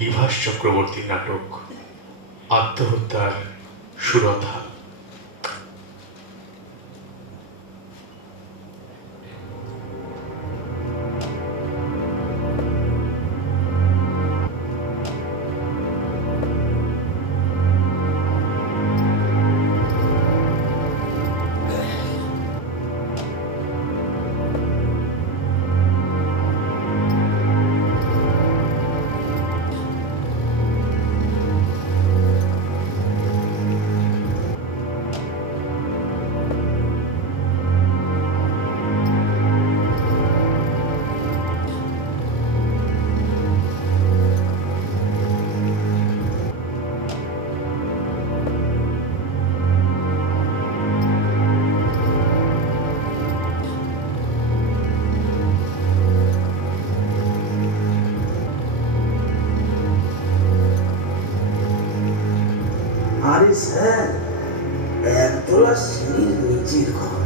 বিভাস চক্রবর্তীর নাটক আত্মহত্যার সুরথা। আরে স্যার, একতলা সিঁড়ির নিচের ঘর,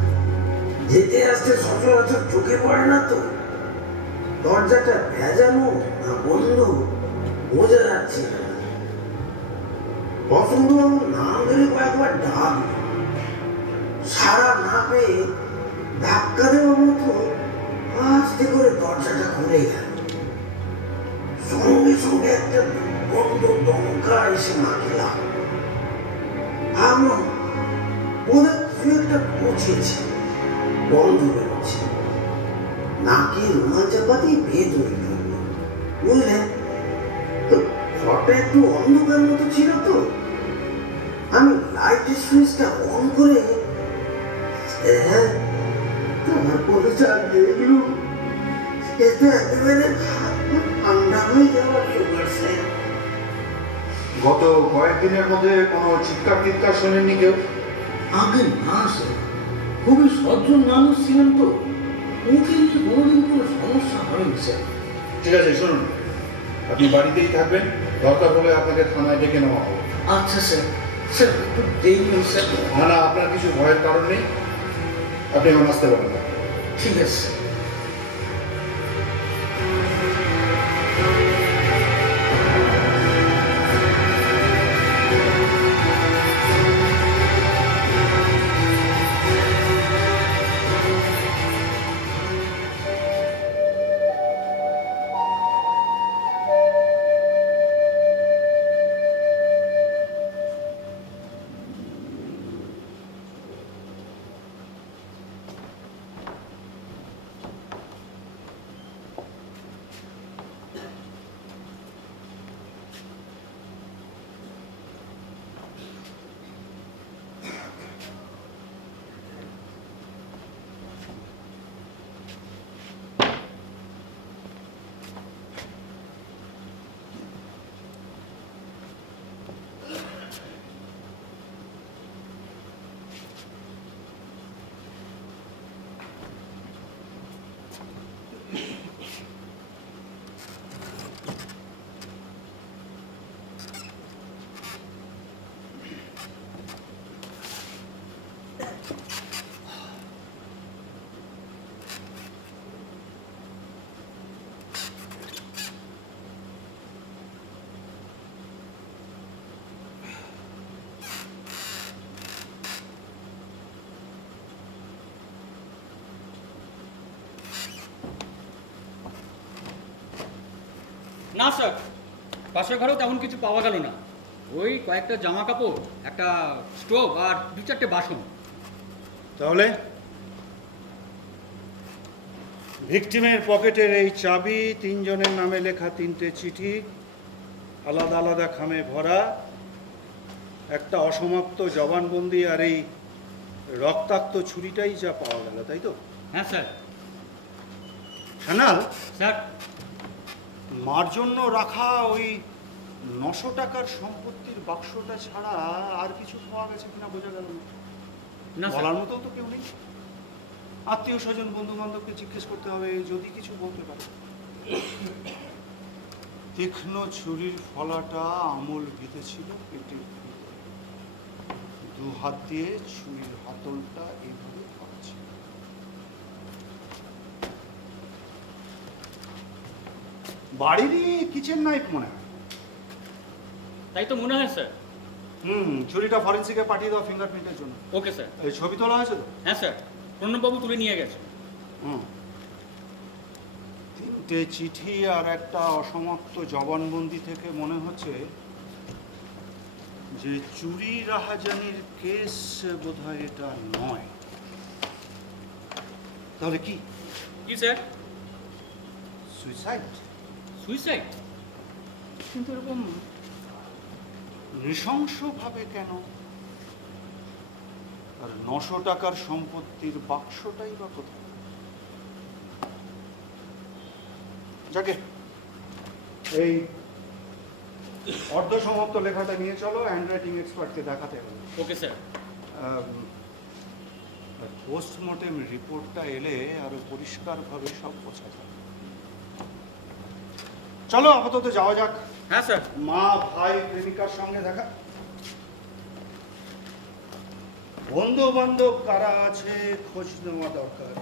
যেতে আসতে সচরাচর চোখে পড়ে না তো। দরজাটা ভেজানো না বন্ধ বোঝা যাচ্ছে না। বসন্তবাবু নাম ধরে কয়েকবার ডাকল, সাড়া না পেয়ে ধাক্কা দেওয়ার মতো আস্তে করে দরজাটা খুলে গেল। সঙ্গে সঙ্গে একটা বন্ধ দমকা এসে মাকে লাগলো। ভাবলাম ওদের কিছু একটা পৌঁছেছে, বন্ধ বেরোচ্ছে। নাকে রুমাল চাপাতেই বেয়ে তৈরি করলো, বুঝলেন তো। ঘরটা একটু অন্ধকার মতো ছিল তো, আমি লাইটের সুইচটা অন করে তারপরে যা দেখলু, এটা একেবারে ঠান্ডা হয়ে যাওয়ার জোগাড় স্যার। গত কয়েকদিনের মধ্যে কোনো চিৎকার টিৎকার শোনেননি কেউ? আগে না স্যার, খুবই সজ্জন মানুষ ছিলেন তো, ওকে নিয়ে কোনোদিন কোনো সমস্যা হয়নি স্যার। ঠিক আছে, শুনুন, আপনি বাড়িতেই থাকবেন, দরকার হলে আপনাকে থানায় ডেকে নেওয়া হবে। আচ্ছা স্যার, স্যার একটু দেখবেন স্যার। না না, আপনার কিছু ভয়ের কারণ নেই, আপনি এখন আসতে পারেন। ঠিক আছে স্যার। না স্যার, পাশের ঘরেও তেমন কিছু পাওয়া গেল না। ওই কয়েকটা জামা কাপড়, একটা স্টোভ আর দু চারটে বাসন। তাহলে ভিকটিমের পকেটের এই চাবি, তিনজনের নামে লেখা তিনটে চিঠি, আলাদা আলাদা খামে ভরা, একটা অসমাপ্ত জবানবন্দি আর এই রক্তাক্ত ছুরিটাই যা পাওয়া গেল, তাই তো? হ্যাঁ স্যার। সানাল, স্যার, মার জন্য রাখা ওই 900 টাকার সম্পত্তির বাক্সটা ছাড়া আর কিছু পাওয়া গেছে কিনা বোঝা গেল না। না স্যার। বলার মতো তো কেউ নেই। আত্মীয় স্বজন বন্ধু বান্ধবকে জিজ্ঞেস করতে হবে, যদি কিছু বলতে পারে। তীক্ষ্ণ ছুরির ফলাটা আমল বিঁধেছিল পেটের ভিতরে। দু হাত দিয়ে ছুরির হাতলটা এইভাবে ধরছে। বাড়িরই কিচেন নাইফ মনে হয়। তাই তো মনে হয় স্যার। ছুরিটা ফরেন্সিকে পাঠিয়ে দাও ফিঙ্গারপ্রিন্টের জন্য। Okay sir. এই ছবি তোলা হয়েছে তো? হ্যাঁ স্যার, প্রণববাবু তুলে নিয়ে গেছে। হুম। 3টে চিঠি আর একটা অসমাপ্ত জবানবন্দি থেকে মনে হচ্ছে যে চুরি রাহাজানির কেস বোধহয় এটা নয়। তাহলে কি? কি স্যার? সুইসাইড? সুইসাইড? কিন্তু এরকম নৃশংসভাবে কেন? আর 900 টাকার সম্পত্তির বাক্সটাই বা কোথায়? যাকে এই অর্ধসমাপ্ত লেখাটা নিয়ে চলো, হ্যান্ডরাইটিং এক্সপার্টকে দেখাতে হবে। Okay sir. পোস্টমর্টেম রিপোর্টটা এলে আরো পরিষ্কারভাবে সব বোঝা যাবে। চলো আপাতত যাওয়া যাক। হ্যাঁ স্যার। মা ভাই প্রেমিকার সঙ্গে দেখা, বন্ধু বান্ধব কারা আছে খোঁজ নেওয়া দরকার।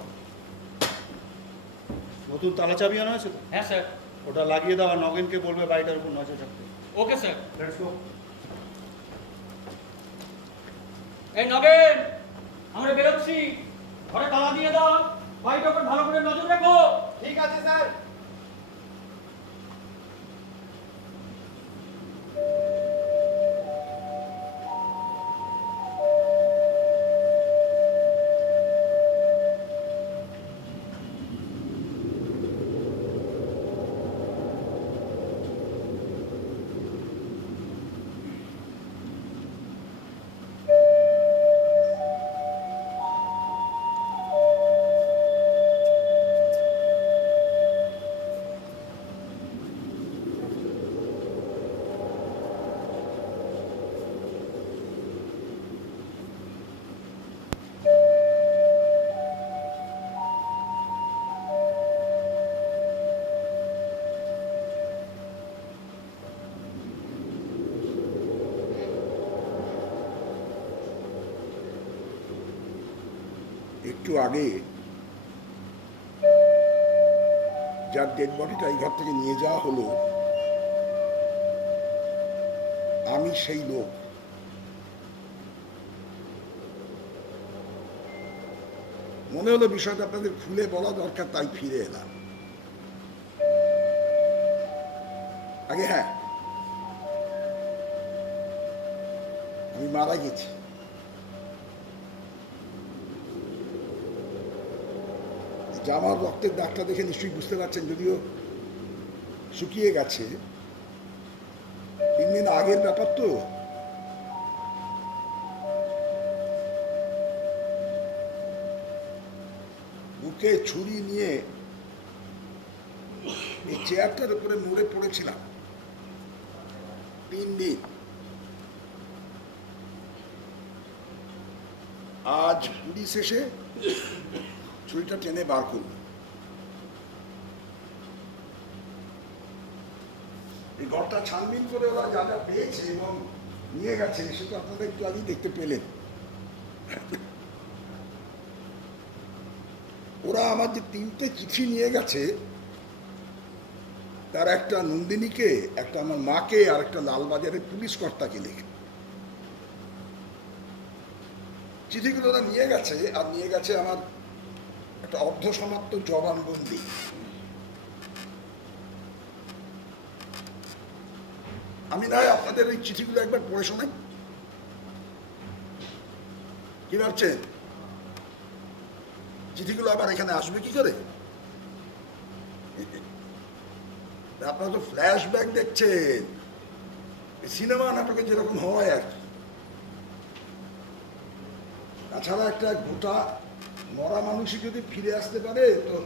নতুন তালা চাবি আনা আছে তো? হ্যাঁ স্যার। ওটা লাগিয়ে দাও আর নগেনকে বলবে বাড়িটার উপর নজর রাখতে। Okay sir. Let's go. এই নগেন, আমরা বেরোচ্ছি, ঘরে তালা দিয়ে দাও, বাড়িটার উপর ভালো করে নজর রেখো। ঠিক আছে স্যার। একটু আগে যার ডেড বডিটা এই ঘর থেকে নিয়ে যাওয়া হলো, আমি সেই লোক। মনে হলো বিষয়টা আপনাদের খুলে বলা দরকার, তাই ফিরে এলাম। আগে হ্যাঁ, আমি মারা গেছি। জামার রক্তের দাগটা দেখে নিশ্চয়ই বুঝতে পারছেন, যদিও শুকিয়ে গেছে, 3 দিন আগের ব্যাপার তো। বুকে ছুরি নিয়ে এই চেয়ারটার উপরে মরে পড়েছিলাম 3 দিন। আজ পুলিশ এসে ছুরিটা টেনে বার করল। এই ঘরটা ছানবিন করে ওরা যা যা পেয়েছে এবং নিয়ে গেছে সেটা আপনারা একটু আগেই দেখতে পেলেন। ওরা আমার যে 3টে চিঠি নিয়ে গেছে, তার একটা নন্দিনীকে, একটা আমার মাকে, আর একটা লালবাজারের পুলিশ কর্তাকে লিখে চিঠিগুলো ওরা নিয়ে গেছে। আর নিয়ে গেছে আমার একটা অর্ধসমাপ্ত জবানবন্দি। আমি না হয় আপনাদের ওই চিঠিগুলো একবার পড়ে শোনাই, কি ভাবছেন? চিঠিগুলো আবার এখানে আসবে কি করে? আপনারা তো ফ্ল্যাশব্যাক দেখছেন, সিনেমা নাটকে যেরকম হয় আর কি। তাছাড়া একটা গোটা মরা মানুষই যদি ফিরে আসতে পারে, তো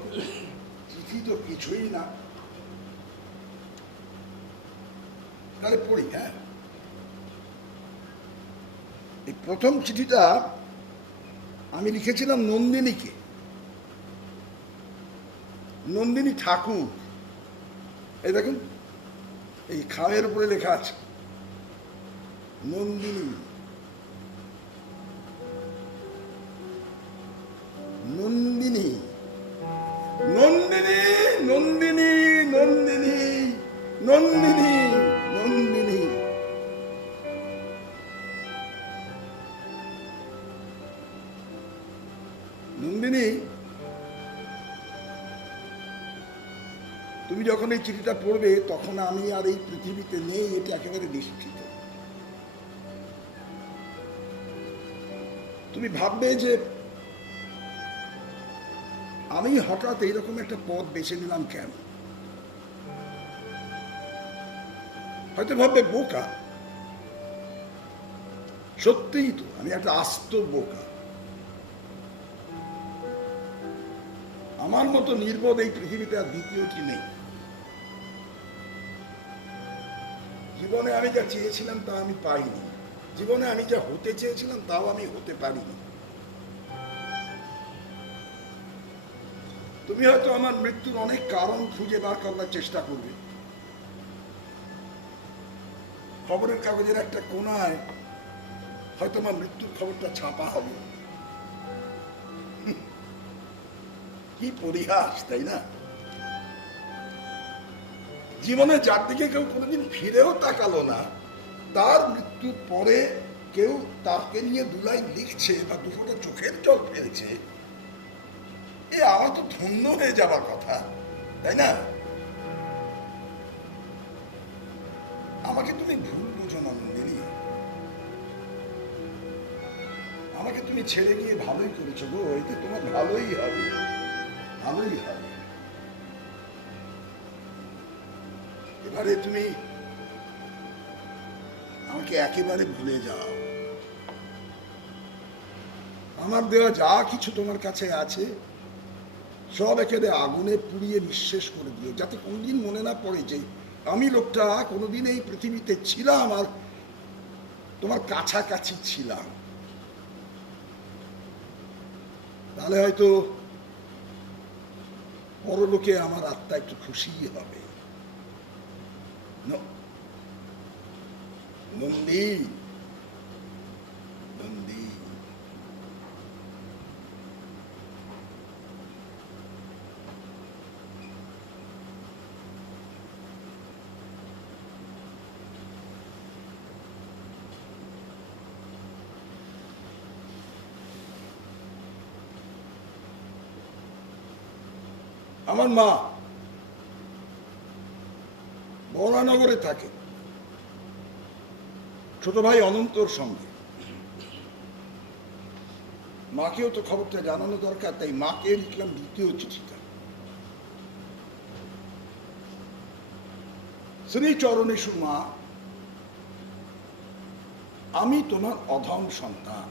চিঠি তো কিছুই না। তাহলে পড়ি। হ্যাঁ, এই প্রথম চিঠিটা আমি লিখেছিলাম নন্দিনীকে, নন্দিনী ঠাকুর। এই দেখুন, এই খামের উপরে লেখা আছে নন্দিনী। নন্দিনী নন্দিনী নন্দিনী নন্দিনী নন্দিনী নন্দিনী তুমি যখন এই চিঠিটা পড়বে তখন আমি আর এই পৃথিবীতে নেই, এটা একেবারে নিশ্চিত। তুমি ভাববে যে আমি হঠাৎ এইরকম একটা পথ বেছে নিলাম কেন। হয়তো ভাববে বোকা। সত্যিই তো আমি একটা আস্ত বোকা। আমার মতো নির্বোধ এই পৃথিবীতে আর দ্বিতীয়টি নেই। জীবনে আমি যা চেয়েছিলাম তা আমি পাইনি। জীবনে আমি যা হতে চেয়েছিলাম তাও আমি হতে পারিনি। তুমি হয়তো আমার মৃত্যুর অনেক কারণ খুঁজে বার করার চেষ্টা করবে। খবরের কাগজের একটা কোনায় হয়তো আমার মৃত্যুর খবরটা ছাপা হবে। কি পরিহাস, তাই না? জীবনে যার দিকে কেউ কোনোদিন ফিরেও তাকালো না, তার মৃত্যুর পরে কেউ তাকে নিয়ে দুলাই লিখছে বা দুফোটা চোখের জল ফেলছে, এ আমার তো ধন্য হয়ে যাবার কথা, তাই না? আমাকে তুমি ভুল বুঝো না নন্দিনী। আমাকে তুমি ছেড়ে গিয়ে ভালোই করেছো গো, এতে তোমার ভালোই হবে, ভালোই হবে। এবারে তুমি আমাকে একেবারে ভুলে যাও। আমার দেওয়া যা কিছু তোমার কাছে আছে সব একেবারে আগুনে পুড়িয়ে নিঃশেষ করে দিও, যাতে কোনদিন মনে না পড়ে যে আমি লোকটা কোনোদিন এই পৃথিবীতে ছিলাম আর তোমার কাছাকাছি ছিলাম। তাহলে হয়তো পরলোকে আমার আত্মা একটু খুশি হবে। নন্দী, নন্দী, আমার মা বরানগরে থাকে ছোট ভাই অনন্তর সঙ্গে। মাকেও তো খবরটা জানানো দরকার, তাই মাকে লিখলাম দ্বিতীয় চিঠিটা। শ্রী চরণেশু মা, আমি তোমার অধম সন্তান।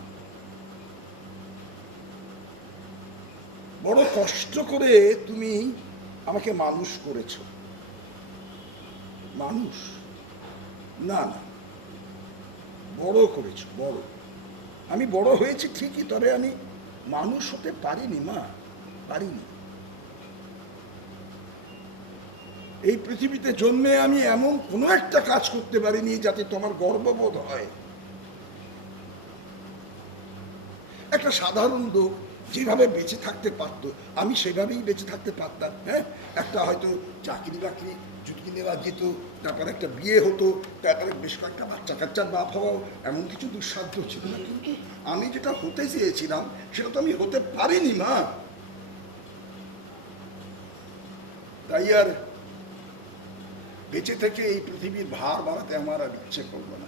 বড় কষ্ট করে তুমি আমাকে মানুষ করেছ। মানুষ না, না, বড় করেছ, বড়। আমি বড় হয়েছি ঠিকই, তবে আমি মানুষ হতে পারিনি মা, পারিনি। এই পৃথিবীতে জন্মে আমি এমন কোনো একটা কাজ করতে পারিনি যাতে তোমার গর্ববোধ হয়। একটা সাধারণ লোক যেভাবে বেঁচে থাকতে পারতো আমি সেভাবেই বেঁচে থাকতে পারতাম। হ্যাঁ, একটা হয়তো চাকরি বাকরি জুটকি নেওয়া যেত, তারপরে একটা বিয়ে হতো, তারপরে বেশ কয়েকটা বাচ্চা কাচ্চার বাপ হওয়াও এমন কিছু দুঃসাধ্য ছিল না। কিন্তু আমি যেটা হতে চেয়েছিলাম সেটা তো আমি হতে পারিনি মা। তাই আর বেঁচে থেকে এই পৃথিবীর ভার বাড়াতে আমার আর ইচ্ছে করবো না।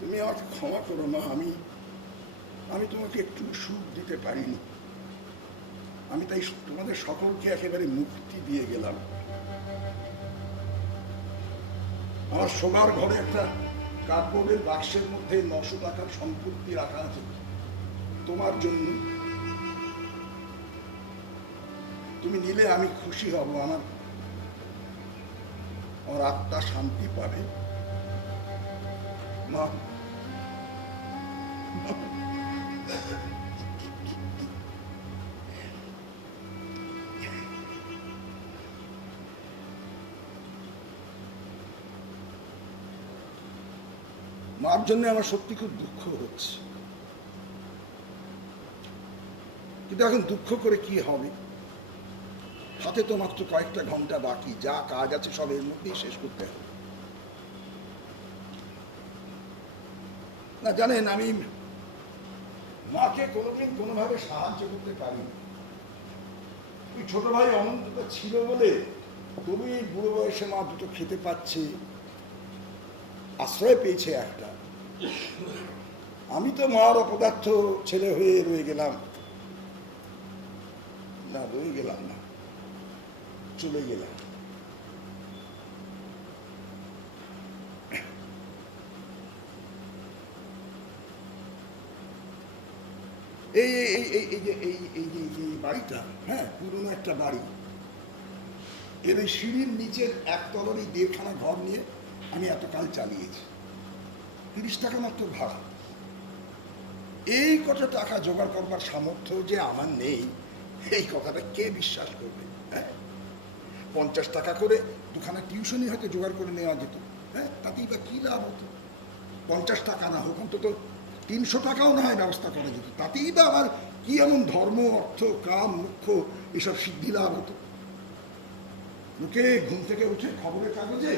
তুমি আমাকে ক্ষমা করো মা, আমি তোমাকে একটু সুখ দিতে পারিনি। আমি তাই তোমাদের সকলকে একেবারে মুক্তি দিয়ে গেলাম। আমার শোবার ঘরে একটা কার্ডবোর্ডের বাক্সের মধ্যে 900 টাকার সম্পত্তি রাখা আছে তোমার জন্য। তুমি নিলে আমি খুশি হব, আমার আত্মা শান্তি পাবে মা। মার জন্য আমার সত্যি খুব দুঃখ হচ্ছে, কিন্তু এখন দুঃখ করে কি হবে? হাতে তো মাত্র কয়েকটা ঘন্টা বাকি, যা কাজ আছে সব এর মধ্যেই শেষ করতে হবে। না জানেন, আমি মাকে কোনোদিন কোনোভাবে সাহায্য করতে পারিনি। ওই ছোট ভাই অনন্তটা ছিল বলে তবু এই বুড়ো বয়সে মা দুটো খেতে পাচ্ছে, আশ্রয় পেয়েছে একটা। আমি তো মার অপদার্থ ছেলে হয়ে রয়ে গেলাম না, রয়ে গেলাম না, চলে গেলাম। এই এই এই এই যে এই এই যে এই বাড়িটা, হ্যাঁ, পুরনো একটা বাড়ি। এর এই সিঁড়ির নিচের একতলার এই 1.5খানা ঘর নিয়ে আমি এতকাল চালিয়েছি। 30 টাকা মাত্র ভাড়া। এই কত টাকা জোগাড় করবার সামর্থ্য যে আমার নেই, এই কথাটা কে বিশ্বাস করবে? হ্যাঁ, 50 টাকা করে 2খানা টিউশনই হয়তো জোগাড় করে নেওয়া যেত। হ্যাঁ, তাতেই বা কী লাভ হতো? 50 টাকা না হোক, অন্তত 300 টাকাও না হয় ব্যবস্থা করা যেত। তাতেই বা আমার কি এমন ধর্ম, অর্থ, কাম, মুখ্য এসব সিদ্ধি লাভ হতো? লোকে ঘুম থেকে উঠে খবরের কাগজে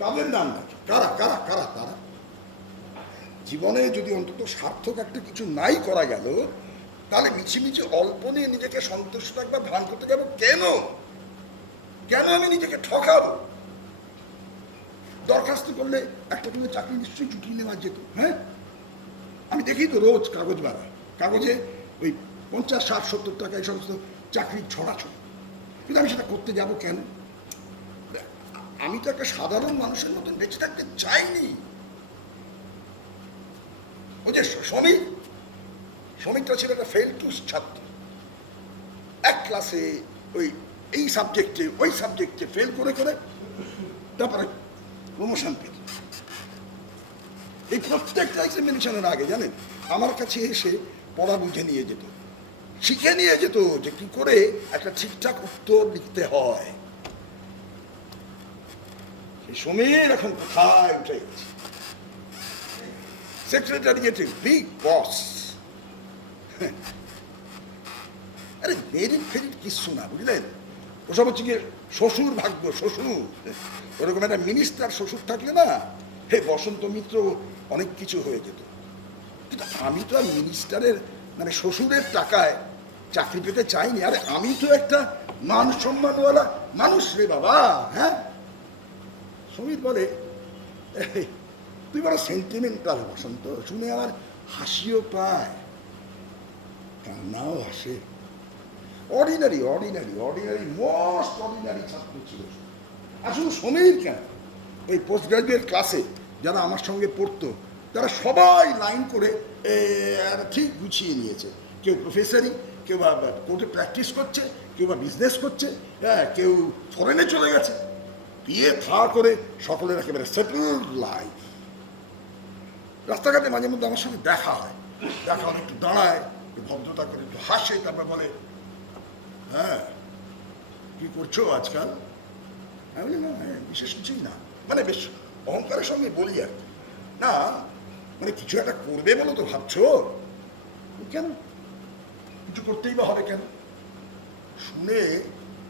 তাদের নাম রাখে, কারা কারা কারা তারা। জীবনে যদি অন্তত সার্থক একটা কিছু নাই করা গেল, তাহলে মিছিমিছি অল্প নিয়ে নিজেকে সন্তুষ্ট রাখবার ভান করতে যাবো কেন? কেন আমি নিজেকে ঠকাবো? দরখাস্ত করলে একটা করে চাকরি নিশ্চয়ই জুটিয়ে নেওয়া যেত। হ্যাঁ, আমি দেখি তো রোজ কাগজ বাড়ায়, কাগজে ওই 50, 60, 70 টাকা এই সমস্ত চাকরির ছড়াছড়ি। কিন্তু আমি সেটা করতে যাব কেন? আমি তো একটা সাধারণ মানুষের মতন বেঁচে থাকতে চাইনি। ওই যে সমীরটা ছিল একটা ফেল টু ছাত্র। এক ক্লাসে ওই এই সাবজেক্টে ওই সাবজেক্টে ফেল করে করে তারপরে প্রমোশন পেল। এই প্রত্যেকটা এক্সামিনেশনের আগে জানেন আমার কাছে এসে পড়া বুঝে নিয়ে যেত, শিখে নিয়ে যেত যে কি করে একটা ঠিকঠাক উত্তর লিখতে হয়। সেই সমীর এখন কোথায় উঠে গেছে? সেক্রেটারিয়েটের বিগ বস। আরে মেরিট ফেরিট কিচ্ছু না, বুঝলেন? ওসব হচ্ছে গিয়ে শ্বশুর ভাগ্য, শ্বশুর। ওরকম একটা মিনিস্টার শ্বশুর থাকলে না, হে বসন্ত মিত্র অনেক কিছু হয়ে যেত। কিন্তু আমি তো আর মিনিস্টারের মানে শ্বশুরের টাকায় চাকরি পেতে চাইনি। আরে আমি তো একটা মান সম্মানওয়ালা মানুষ রে বাবা। হ্যাঁ, সমীর বলে তুই বড় সেন্টিমেন্টাল বসন্ত, শুনে আমার হাসিও পায়, কান্নাও আসে। Ordinary ordinary ordinary most ordinary ছাত্র ছিল। আর শুধু সমীর কেন, ওই পোস্ট গ্রাজুয়েট ক্লাসে যারা আমার সঙ্গে পড়তো তারা সবাই লাইন করে ঠিক গুছিয়ে নিয়েছে। কেউ প্রফেসরি, কেউ বা কোর্টে প্র্যাকটিস করছে, কেউ বা বিজনেস করছে, হ্যাঁ, কেউ ফরেনে চলে গেছে। বিয়ে থা করে সকলের একেবারে সেটেলড লাইফ। রাস্তাঘাটে মাঝে মধ্যে আমার সঙ্গে দেখা হয়, দেখা হলে একটু দাঁড়ায়, একটু ভদ্রতা করে একটু হাসে, তারপর বলে হ্যাঁ কি করছো আজকাল? আমি বলি না, হ্যাঁ বিশেষ কিছুই না, মানে বেশ অহংকারের সঙ্গে বলি আর কি। না মানে কিছু একটা করবে বলো তো ভাবছো? কেন কিছু করতেই বা হবে কেন? শুনে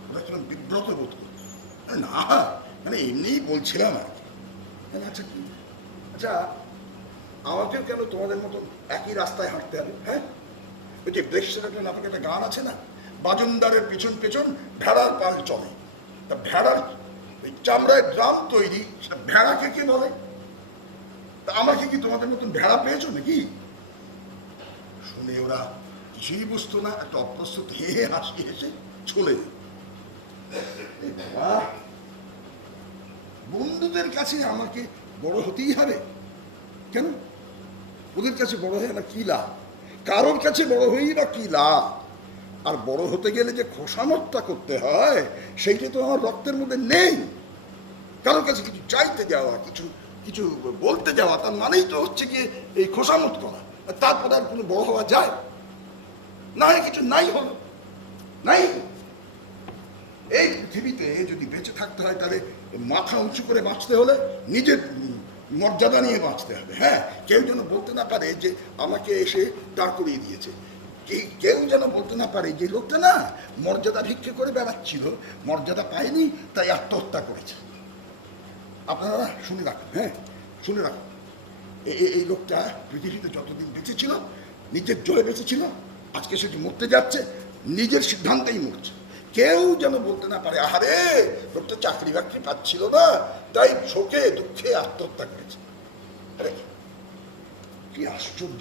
ওরা কিরকম বিব্রত বোধ করবে। না মানে এমনিই বলছিলাম আর কি। আচ্ছা কি, আচ্ছা আমাকেও কেন তোমাদের মতন একই রাস্তায় হাঁটতে হবে? হ্যাঁ, ওই যে ব্রেকসের একটা নাটকে একটা গান আছে না, বাজনদারের পেছন পেছন ভেড়ার পাল চলে। তা ভেড়ার ওই চামড়ায় ড্রাম তৈরি, সেটা ভেড়াকে কে বলে? তা আমাকে কি তোমাদের মতন ভেড়া পেয়েছো নাকি? শুনে ওরা কিছুই বুঝতো না, একটা অপ্রস্তুত হেহে হাসি হেসে চলে। বন্ধুদের কাছে আমাকে বড় হতেই হবে কেন? ওদের কাছে বড় হয়ে না কি লাভ? কারোর কাছে বড় হয়েই বা কি লাভ? আর বড় হতে গেলে যে খোসামতটা করতে হয় সেইটা তো আমার রক্তের মধ্যে নেই। কারোর কাছে কিছু চাইতে যাওয়া, কিছু কিছু বলতে যাওয়া, তার মানেই তো হচ্ছে গিয়ে এই খোসামত করা। তারপর আর কোনো বড় হওয়া যায় না? কিছু নাই হলো নাই। এই পৃথিবীতে যদি বেঁচে থাকতে হয় তাহলে মাথা উঁচু করে বাঁচতে হলে নিজের মর্যাদা নিয়ে বাঁচতে হবে। হ্যাঁ, কেউ যেন বলতে না পারে যে আমাকে এসে দাঁড় করিয়ে দিয়েছে। কেউ যেন বলতে না পারে যে লোকটা না মর্যাদা ভিক্ষে করে বেড়াচ্ছিল, মর্যাদা পায়নি তাই আত্মহত্যা করেছে। আপনারা শুনে রাখুন, হ্যাঁ শুনে রাখুন, এই লোকটা পৃথিবীতে যতদিন বেঁচে ছিল নিজের জোরে বেঁচে ছিল। আজকে সে মরতে যাচ্ছে, নিজের সিদ্ধান্তেই মরছে। কেউ যেন বলতে না পারে আহারে লোকটা চাকরি বাকরি পাচ্ছিল না তাই শোকে দুঃখে আত্মহত্যা করেছে। আরে কি আশ্চর্য,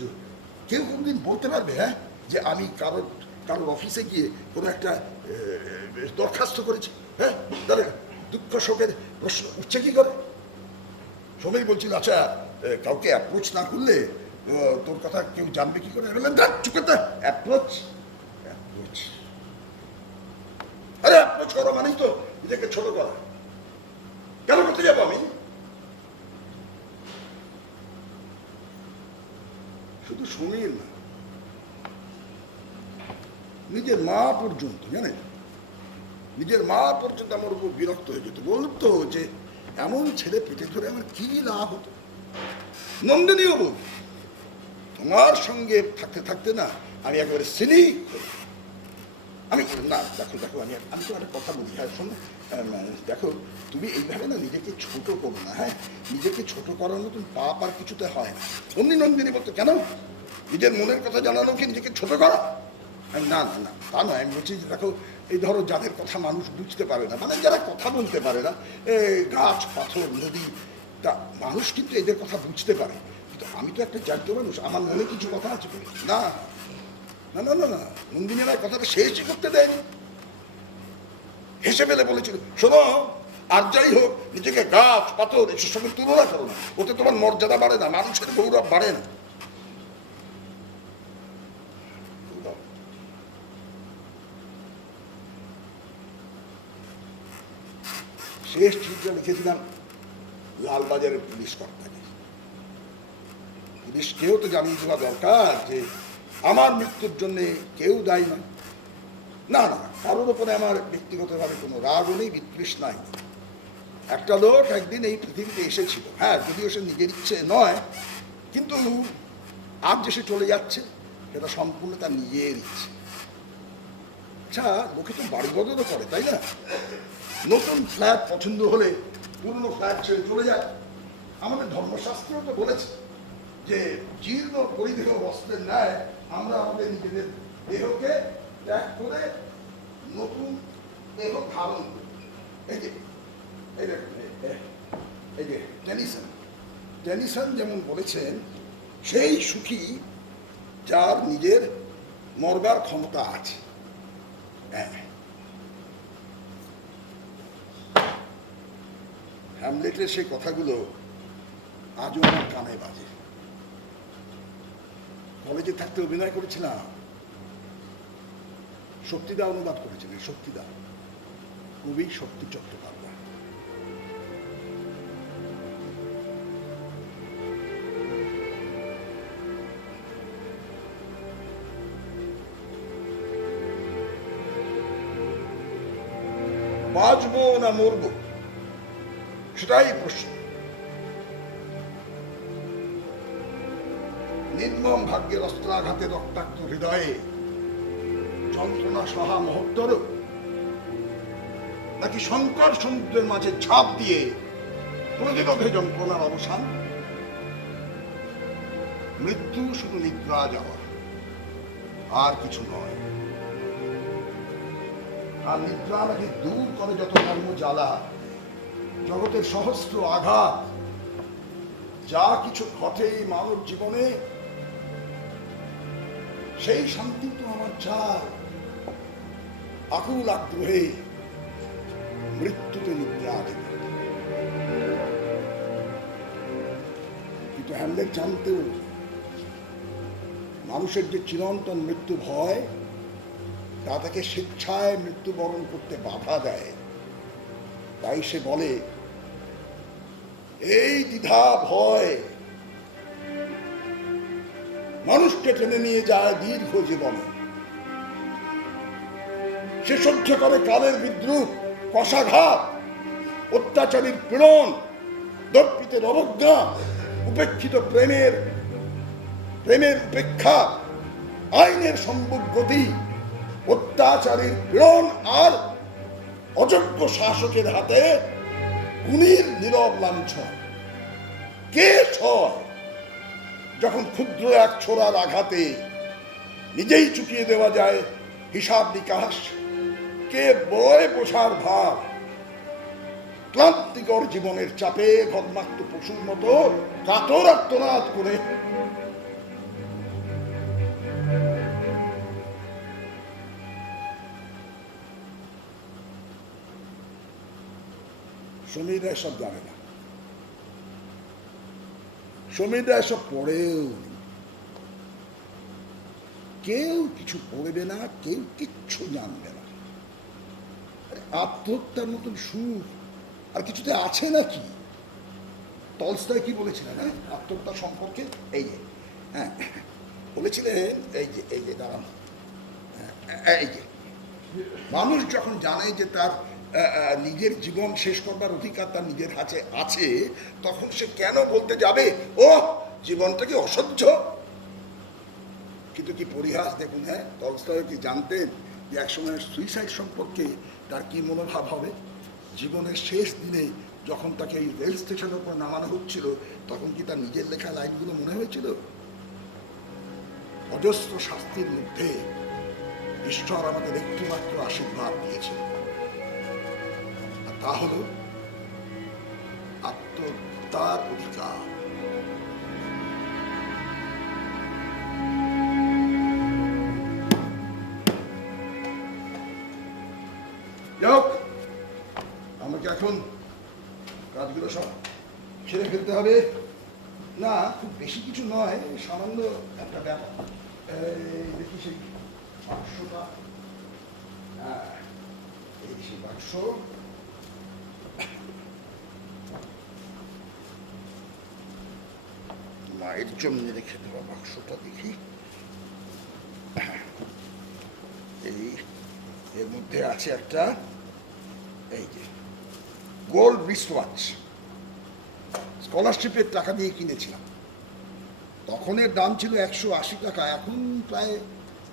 কেউ কোনদিন বলতে পারবে হ্যাঁ যে আমি কারোর অফিসে গিয়ে কোনো একটা দরখাস্ত করেছি? হ্যাঁ, তাহলে দুঃখ শোকের প্রশ্ন উঠছে কি করে? সবাই বলছিল আচ্ছা কাউকে অ্যাপ্রোচ না করলে তোর কথা কেউ জানবে কি করে? বললেন চুপে অ্যাপ্রোচ আরে অ্যাপ্রোচ করা মানেই তো নিজেকে ছোট করা। কেন করতে যাবো আমি? শুধু সমীর না, নিজের মা পর্যন্ত, জানেন, নিজের মা পর্যন্ত আমার উপর বিরক্ত হয়ে যেত। বলতো যে এমন ছেলে পেটে ধরে আমার কি লাভ হতো। নন্দিনীও বল তোমার সঙ্গে থাকতে থাকতে না আমি একেবারে সিনিক। আমি না দেখো দেখো আমি তো একটা কথা বলি, হ্যাঁ শোনো, দেখো তুমি এইভাবে না নিজেকে ছোট করো না। হ্যাঁ, নিজেকে ছোট করার মতন পাপ আর কিছুতে হয় না। অমনি নন্দিনী বলতো কেন নিজের মনের কথা জানানো কি নিজেকে ছোট করা? আমি না না না তা নয়, আমি বলছি যে দেখো এই ধরো যাদের কথা মানুষ বুঝতে পারে না, মানে যারা কথা বলতে পারে না, গাছ পাথর নদী, তা মানুষ কিন্তু এদের কথা বুঝতে পারে। কিন্তু আমি তো একটা জাগ্য মানুষ, আমার মনে কিছু কথা আছে। না না না না না নন্দিনী আমার কথাটা শেষই করতে দেয়নি, হেসে ফেলে বলেছিল শোনো আর যাই হোক নিজেকে গাছ পাথর এসব সঙ্গে তুলনা করো না, ওতে তোমার মর্যাদা বাড়ে না, মানুষের গৌরব বাড়ে না। শেষ চিঠিটা লিখেছিলাম লালবাজারের পুলিশ কর্তাকে। পুলিশকেও তো জানিয়ে দেওয়া দরকার যে আমার মৃত্যুর জন্য কেউ দায়ী নয়। না না কারোর ওপরে আমার ব্যক্তিগতভাবে কোনো রাগও নেই, বিতৃষ্ণা নাই। একটা লোক একদিন এই পৃথিবীতে এসেছিল, হ্যাঁ যদিও সে নিজের ইচ্ছে নয়, কিন্তু আজ যে সে চলে যাচ্ছে সেটা সম্পূর্ণ তার নিজের ইচ্ছে। আচ্ছা লোকে তো বাড়ি বদলও করে তাই না? নতুন ফ্ল্যাট পছন্দ হলে পুরনো ফ্ল্যাট ছেড়ে চলে যায়। আমাদের ধর্মশাস্ত্র তো বলেছে যে জীর্ণ পরিদেহ বস্ত্রের ন্যায় আমরা আমাদের নিজেদের দেহকে ত্যাগ করে নতুন দেহ ধারণ করি। এই যে এই যে টেনিসন যেমন বলেছেন সেই সুখী যার নিজের মরবার ক্ষমতা আছে। হ্যাঁ, হ্যামলেটের সেই কথাগুলো আজও আমার কানে বাজে। কলেজে থাকতে অভিনয় করেছিলাম, শক্তিদা অনুবাদ করেছিলেন, শক্তিদা, কবি শক্তি চট্টোপাধ্যায়। বাঁচবো না মরবো সেটাই প্রশ্ন। নির্মম ভাগ্যের অস্ত্রাঘাতে রক্তাক্ত হৃদয়ে যন্ত্রণা সহা মহত্তর, নাকি শঙ্কর সমুদ্রের মাঝে ঝাঁপ দিয়ে প্রতিরোধে যন্ত্রণার অবসান। মৃত্যু শুধু নিদ্রা যাওয়া, আর কিছু নয়। আর নিদ্রা নাকি দূর করে যত কর্ম জ্বালা, জগতের সহস্র আঘাত, যা কিছু ঘটে মানব জীবনে সেই শান্তি তো আমার চাই। আকুল আগ্রহে মৃত্যুতে নিদ্রা দেবে। কিন্তু হ্যামলেট জানতেও মানুষের যে চিরন্তন মৃত্যু ভয় তা তাকে স্বেচ্ছায় মৃত্যুবরণ করতে বাধা দেয়। তাই সে বলে এই দ্বিধা ভয় মানুষকে টেনে নিয়ে যায় দীর্ঘ জীবনে। সে সহ্য করে কালের বিদ্রুপ, কষাঘাত, অত্যাচারীর পীড়ন, দর্পিতের অবজ্ঞা, উপেক্ষিত প্রেমের উপেক্ষা, আইনের সম্মুখ গতি, অত্যাচারীর পীড়ন আর অযোগ্য শাসকের হাতে খুনির নীরব লাঞ্ছন। কে ছয় যখন ক্ষুদ্র এক ছোড়ার আঘাতে নিজেই চুকিয়ে দেওয়া যায় হিসাব নিকাশ, কে বয় বোঝার ভার। ক্লান্তিকর জীবনের চাপে ঘর্মাক্ত পশুর মতো কাতর আর্তনাদ করে সমীরা এসব জানে না, সমীরা এসব পড়েও নি। কেউ কিছু পড়বে না, কেউ কিচ্ছু জানবে না। আত্মহত্যার মতন সুখ আর কিছুতে আছে নাকি? টলস্টয় কি বলেছিলেন আত্মহত্যা সম্পর্কে? এই যে হ্যাঁ বলেছিলেন, এই যে দাঁড়ান, এই যে মানুষ যখন জানে যে তার নিজের জীবন শেষ করবার অধিকার তার নিজের হাতে আছে, তখন সে কেন বলতে যাবে ও জীবনটা কি অসহ্য? কিন্তু কি পরিহাস দেখুন, টলস্টয় কি জানতেন যে একসময় সুইসাইড সম্পর্কে তার কি মনোভাব হবে? জীবনের শেষ দিনে যখন তাকে এই রেল স্টেশনের উপর নামানো হচ্ছিল, তখন কি তার নিজের লেখা লাইনগুলো মনে হয়েছিল? অজস্র শাস্তির মধ্যে ঈশ্বর আমাদের একটিমাত্র আশীর্বাদ দিয়েছে, আর তা হল আত্মহত্যার অধিকার। যাক, আমাকে এখন কাজগুলো সব ছেড়ে ফেলতে হবে। না, খুব বেশি কিছু নয়, সামান্য একটা ব্যাপার। দেখি সেই বাক্সটা, হ্যাঁ এই সেই বাক্স। মায়ের জন্য রেখে দেওয়া বাক্সটা দেখি। এই এর মধ্যে আছে একটা এই যে গোল্ড রিস্টওয়াচ, স্কলারশিপের টাকা দিয়ে কিনেছিলাম। তখন এর দাম ছিল 180 টাকা, এখন প্রায়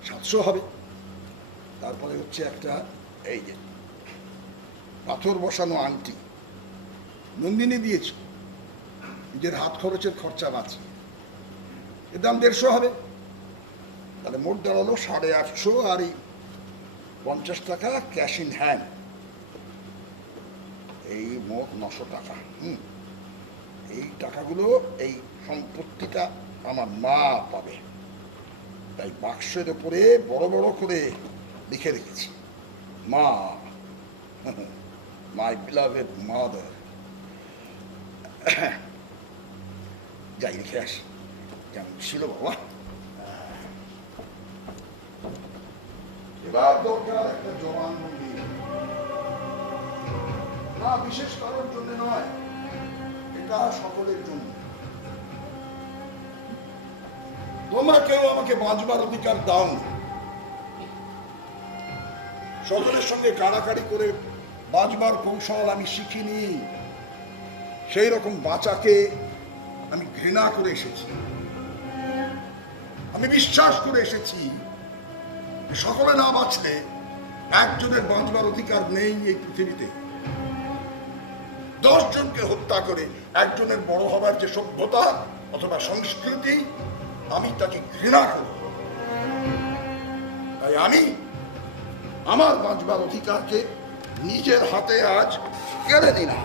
700 হবে। তারপরে হচ্ছে একটা এই যে পাথর বসানো আংটি, নন্দিনী দিয়েছি, নিজের হাত খরচের খরচা বাঁচি। এর দাম 150 হবে। তাহলে মোট দাঁড়ালো 850, আর এই 50 টাকা ক্যাশ ইন হ্যান্ড, এই মোট 900 টাকা। এই টাকাগুলো, এই সম্পত্তিটা আমার মা পাবে, তাই বাক্সের উপরে বড় বড় করে লিখে রেখেছি, মা, মাই বিলাভেড মাদার। যাই লিখে আসি, কেমন ছিল বাবা। এবার দরকার একটা জবানবন্দি, না বিশেষ কারোর জন্য নয়, এটা সকলের জন্য। তোমরা কেউ আমাকে বাঁচবার অধিকার দাও না। সকলের সঙ্গে কাড়াকাড়ি করে বাঁচবার কৌশল আমি শিখিনি। সেই রকম বাঁচাকে আমি ঘৃণা করে এসেছি। আমি বিশ্বাস করে এসেছি সকলে না বাঁচলে একজনের বাঁচবার অধিকার নেই এই পৃথিবীতে। 10 জনকে হত্যা করে একজনের বড় হবার যে সভ্যতা অথবা সংস্কৃতি, আমি তাকে ঘৃণা করি। তাই আমি আমার বাঁচবার অধিকারকে নিজের হাতে আজ কেড়ে নিলাম।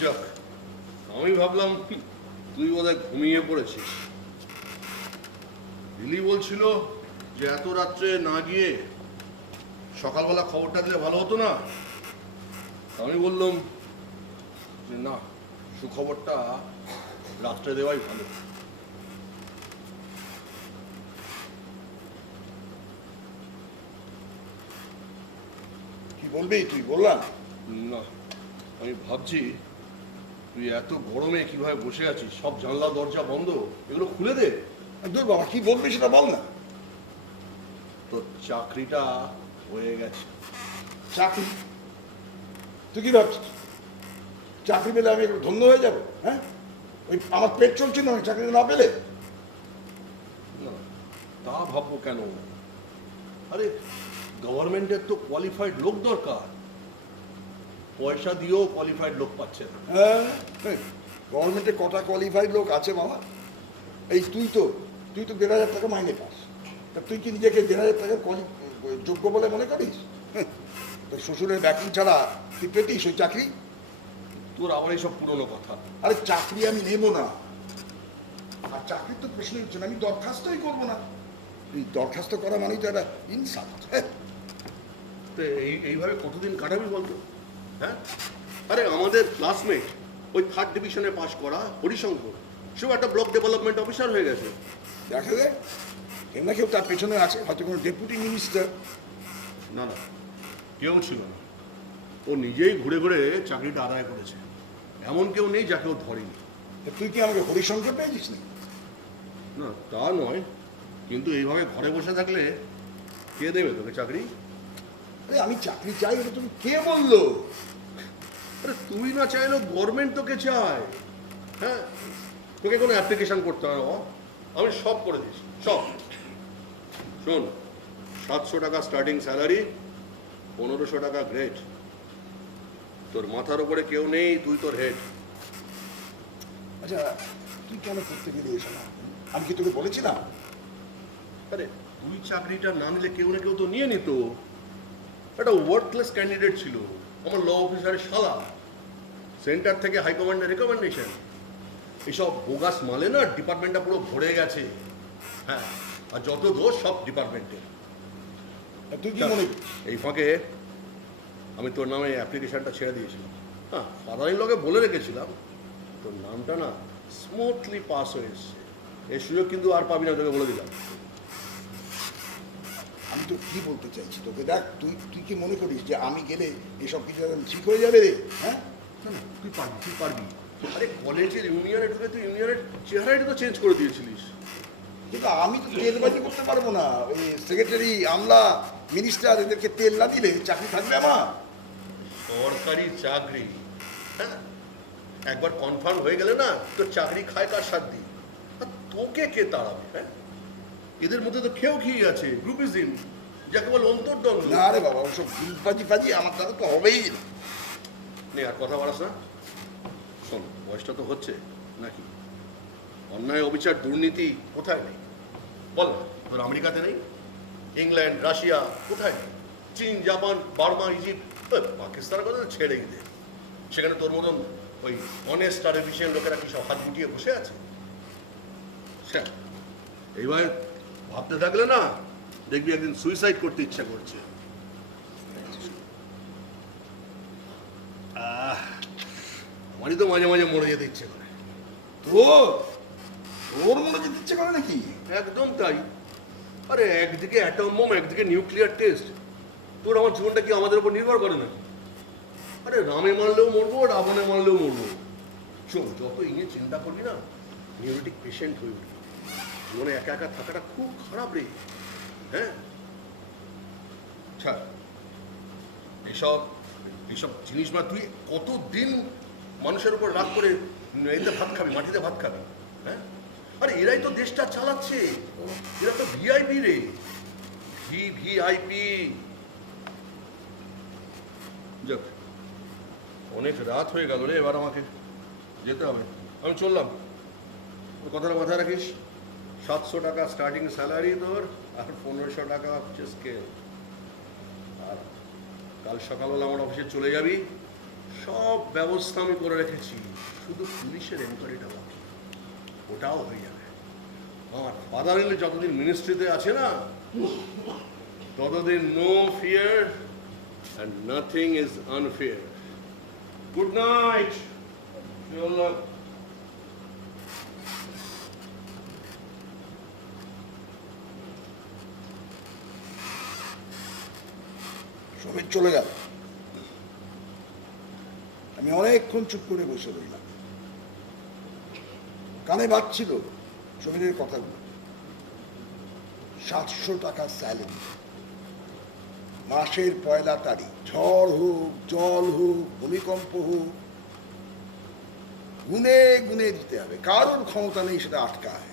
যাক, আমি ভাবলাম তুই বোধহয় ঘুমিয়ে পড়েছিস। লিলি বলছিল যে এত রাত্রে না গিয়ে সকালবেলা খবরটা দিলে ভালো হতো না। আমি বললাম যে না, সুখবরটা রাত্রে দেওয়াই ভালো। কি বলবি তুই? বললাম না, আমি ভাবছি তুই এত গরমে কিভাবে বসে আছিস, সব জানলা দরজা বন্ধ, এগুলো খুলে দে। দূর বাবা, কি বলবি সেটা বল না। তোর চাকরিটা হয়ে গেছে। চাকরি? তুই কি ভাবছিস চাকরি পেলে আমি একটু ধন্য হয়ে যাবো? হ্যাঁ, ওই আমার পেট চলছে না চাকরি না পেলে? না, তা ভাববো কেন? আরে গভর্নমেন্টের তো কোয়ালিফাইড লোক দরকার। পয়সা দিয়েও কোয়ালিফাইড লোক পাচ্ছে না। হ্যাঁ, গভর্নমেন্টে কটা কোয়ালিফাইড লোক আছে বাবা? এই তুই তো 1,500 টাকা মাইনে পাস, তা তুই কি নিজেকে 1,500 টাকার যোগ্য বলে মনে করিস? তোর শ্বশুরের ব্যাকিং ছাড়া তুই পেতিস ওই চাকরি? তোর আবার এইসব পুরনো কথা। আরে চাকরি আমি নেব না, আর চাকরির তো প্রশ্নই হচ্ছে না, আমি দরখাস্তই করবো না। এই দরখাস্ত করা মানেই তো একটা ইনসাল্ট। তো এইভাবে কতদিন কাটাবি বলতো? হ্যাঁ, আরে আমাদের ক্লাসমেট ওই 3rd ডিভিশনে পাশ করা হরিশঙ্কর, সেও একটা ব্লক ডেভেলপমেন্ট অফিসার হয়ে গেছে। দেখা যায় কেউ না কেউ তার পেছনে আছে, হয়তো কোনো ডেপুটি মিনিস্টার। না না, কেউ ছিল না, ও নিজেই ঘুরে ঘুরে চাকরিটা আদায় করেছে। এমন কেউ নেই যাকে ও ধরেনি। তুই কি আমাকে হরিশঙ্কর পেয়েছিস না? না তা নয়, কিন্তু এইভাবে ঘরে বসে থাকলে কে দেবে তোকে চাকরি? আরে আমি চাকরি চাই, ওটা তুমি কে বললো? আরে তুই না চাইলেও গভর্নমেন্ট তোকে চায়। হ্যাঁ, তোকে কোনো অ্যাপ্লিকেশন করতে হয় না, আমি সব করে দিচ্ছি সব। শোন, 700 টাকা স্টার্টিং স্যালারি, 1500 টাকা গ্রেড। তোর মাথার উপরে কেউ নেই, তুই তোর হেড। আচ্ছা, তুই কেন করতে গেলি এসব? আমি কি তোকে বলেছি না? আরে তুই চাকরিটা না নিলে কেউ না কেউ তো নিয়ে নিত। একটা ওয়ার্কলেস ক্যান্ডিডেট ছিল, আমার ল অফিসারের শালা, সেন্টার থেকে হাইকমান্ডের রেকমেন্ডেশন। এসব বোগাস মালে না ডিপার্টমেন্টটা পুরো ভরে গেছে। হ্যাঁ, আর যত দোষ সব ডিপার্টমেন্টের। তুই কি মনে এই ফাঁকে আমি তোর নামে অ্যাপ্লিকেশনটা ছেড়ে দিয়েছিলাম। হ্যাঁ, ফাদার ইন লকে বলে রেখেছিলাম তোর নামটা না স্মুথলি পাস হয়ে এসছে। এই সুযোগ কিন্তু আর পাবি না, তোকে বলে দিলাম। আমি তো কি বলতে চাইছি তোকে, দেখ তুই কি মনে করিস যে আমি গেলে এসব কিছু একদম ঠিক হয়ে যাবে রে? হ্যাঁ, না না, তুই পারবি, তুই পারবি। আরে কলেজের ইউনিয়নে ঢুকে তুই ইউনিয়নের চেহারাটা তো চেঞ্জ করে দিয়েছিলিস। কিন্তু আমি তো তেলবাজি করতে পারবো না। ওই সেক্রেটারি, আমলা, মিনিস্টার এদেরকে তেল না দিলে চাকরি থাকবে আমার? সরকারি চাকরি, হ্যাঁ, একবার কনফার্ম হয়ে গেলে না তোর চাকরি খায় কার সাথ দিই। আর তোকে কে তাড়াবে? হ্যাঁ, এদের মধ্যে তো খেয়েও খেয়ে আছে গ্রুপিজম, যাকে বল অন্তর্দ্বন্দ্ব। না রে বাবা, ওসব গুলবাজি ফাজি আমার দ্বারা তো হবেই না। নে আর কথা বাড়াস না। শোন, বয়সটা তো হচ্ছে নাকি, অন্যায় অবিচার দুর্নীতি কোথায় নেই বল না? তোর আমেরিকাতে নেই, ইংল্যান্ড, রাশিয়া কোথায় নেই? চীন, জাপান, বার্মা, ইজিপ্ট, পাকিস্তানের কথা তো ছেড়েই দে। সেখানে তোর মতন ওই অনেস্ট আর এফিশিয়েন্ট লোকেরা কি সব হাত গুটিয়ে বসে আছে? এইবার ভাবতে থাকলে না দেখবি একদিন সুইসাইড করতে ইচ্ছা করছে। আমারই তো মাঝে মাঝে মরে যেতে ইচ্ছে করে। তোর মনে যেতে ইচ্ছে করে নাকি? একদম তাই। আরে একদিকে অ্যাটম বোম, একদিকে নিউক্লিয়ার টেস্ট। তোর আমার জীবনটা কি আমাদের উপর নির্ভর করে নাকি? আরে রামে মারলেও মরবো, রাবণে মারলেও মরবো। শোন, যত এই নিয়ে চিন্তা করবি না নিউরোটিক পেশেন্ট হয়ে উঠবি। জীবনে একা একা থাকাটা খুব খারাপ রে। হ্যাঁ, ছাড় এসব এইসব জিনিস। না তুই কতদিন মানুষের উপর রাগ করে এতে ভাত খাবি, মাটিতে ভাত খাবি? হ্যাঁ, আরে এরাই তো দেশটা চালাচ্ছে, এরা তো ভিআইপি রে, ভিআইপি। যাক, অনেক রাত হয়ে গেল রে, এবার আমাকে যেতে হবে। আমি চললাম। তোর কথাটা মাথায় রাখিস, 700 টাকা স্টার্টিং স্যালারি তোর, আর 1500 টাকা হচ্ছে স্কেল। আর কাল সকালবেলা আমার অফিসে চলে যাবি, সব ব্যবস্থা আমি করে রেখেছি, শুধু পুলিশের এনকোয়ারিটা বাকি, ওটাও হয়ে যাবে। আমার ফাদার ইন ল যতদিন মিনিস্ট্রিতে আছে না, ততদিন no fear and nothing is unfair. Good night. Samir চলে গেল। আমি অনেকক্ষণ চুপ করে বসে রইলাম, কানে বাজছিল সমীরের কথাগুলো। 700 টাকা স্যালারি, মাসের 1 তারিখ, ঝড় হোক, জল হোক, ভূমিকম্প হোক, গুনে গুনে দিতে হবে, কারোর ক্ষমতা নেই সেটা আটকায়।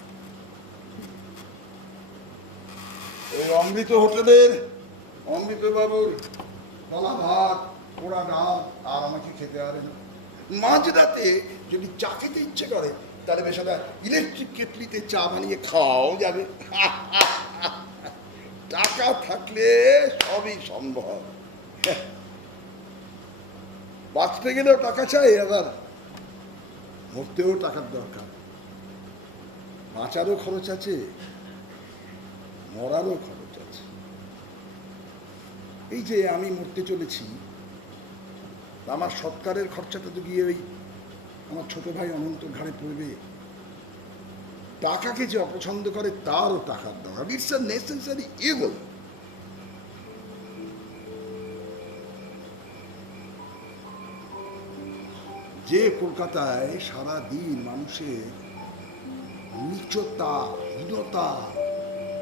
ওই অমৃত হোটেলের অমৃত বাবুর কলা ভাত, পোড়া ডাল আর আমাকে খেতে পারে না। মাঝরাতে যদি চা খেতে ইচ্ছে করে তাহলে বেশ একটা ইলেকট্রিক কেটলিতে চা বানিয়ে খাওয়াও যাবে। টাকা থাকলে সবই সম্ভব। বাঁচতে গেলেও টাকা চাই, আবার মরতেও টাকার দরকার। বাঁচারও খরচ আছে, মরারও খরচ আছে। এই যে আমি মরতে চলেছি, আমার সৎকারের খরচাটা তো গিয়ে ওই আমার ছোট ভাই অনন্তর ঘাড়ে পড়বে। টাকাকে যে অপছন্দ করে তারও টাকার দরকার। It's a necessary evil. যে কলকাতায় সারা দিন মানুষের নিচতা, হীনতা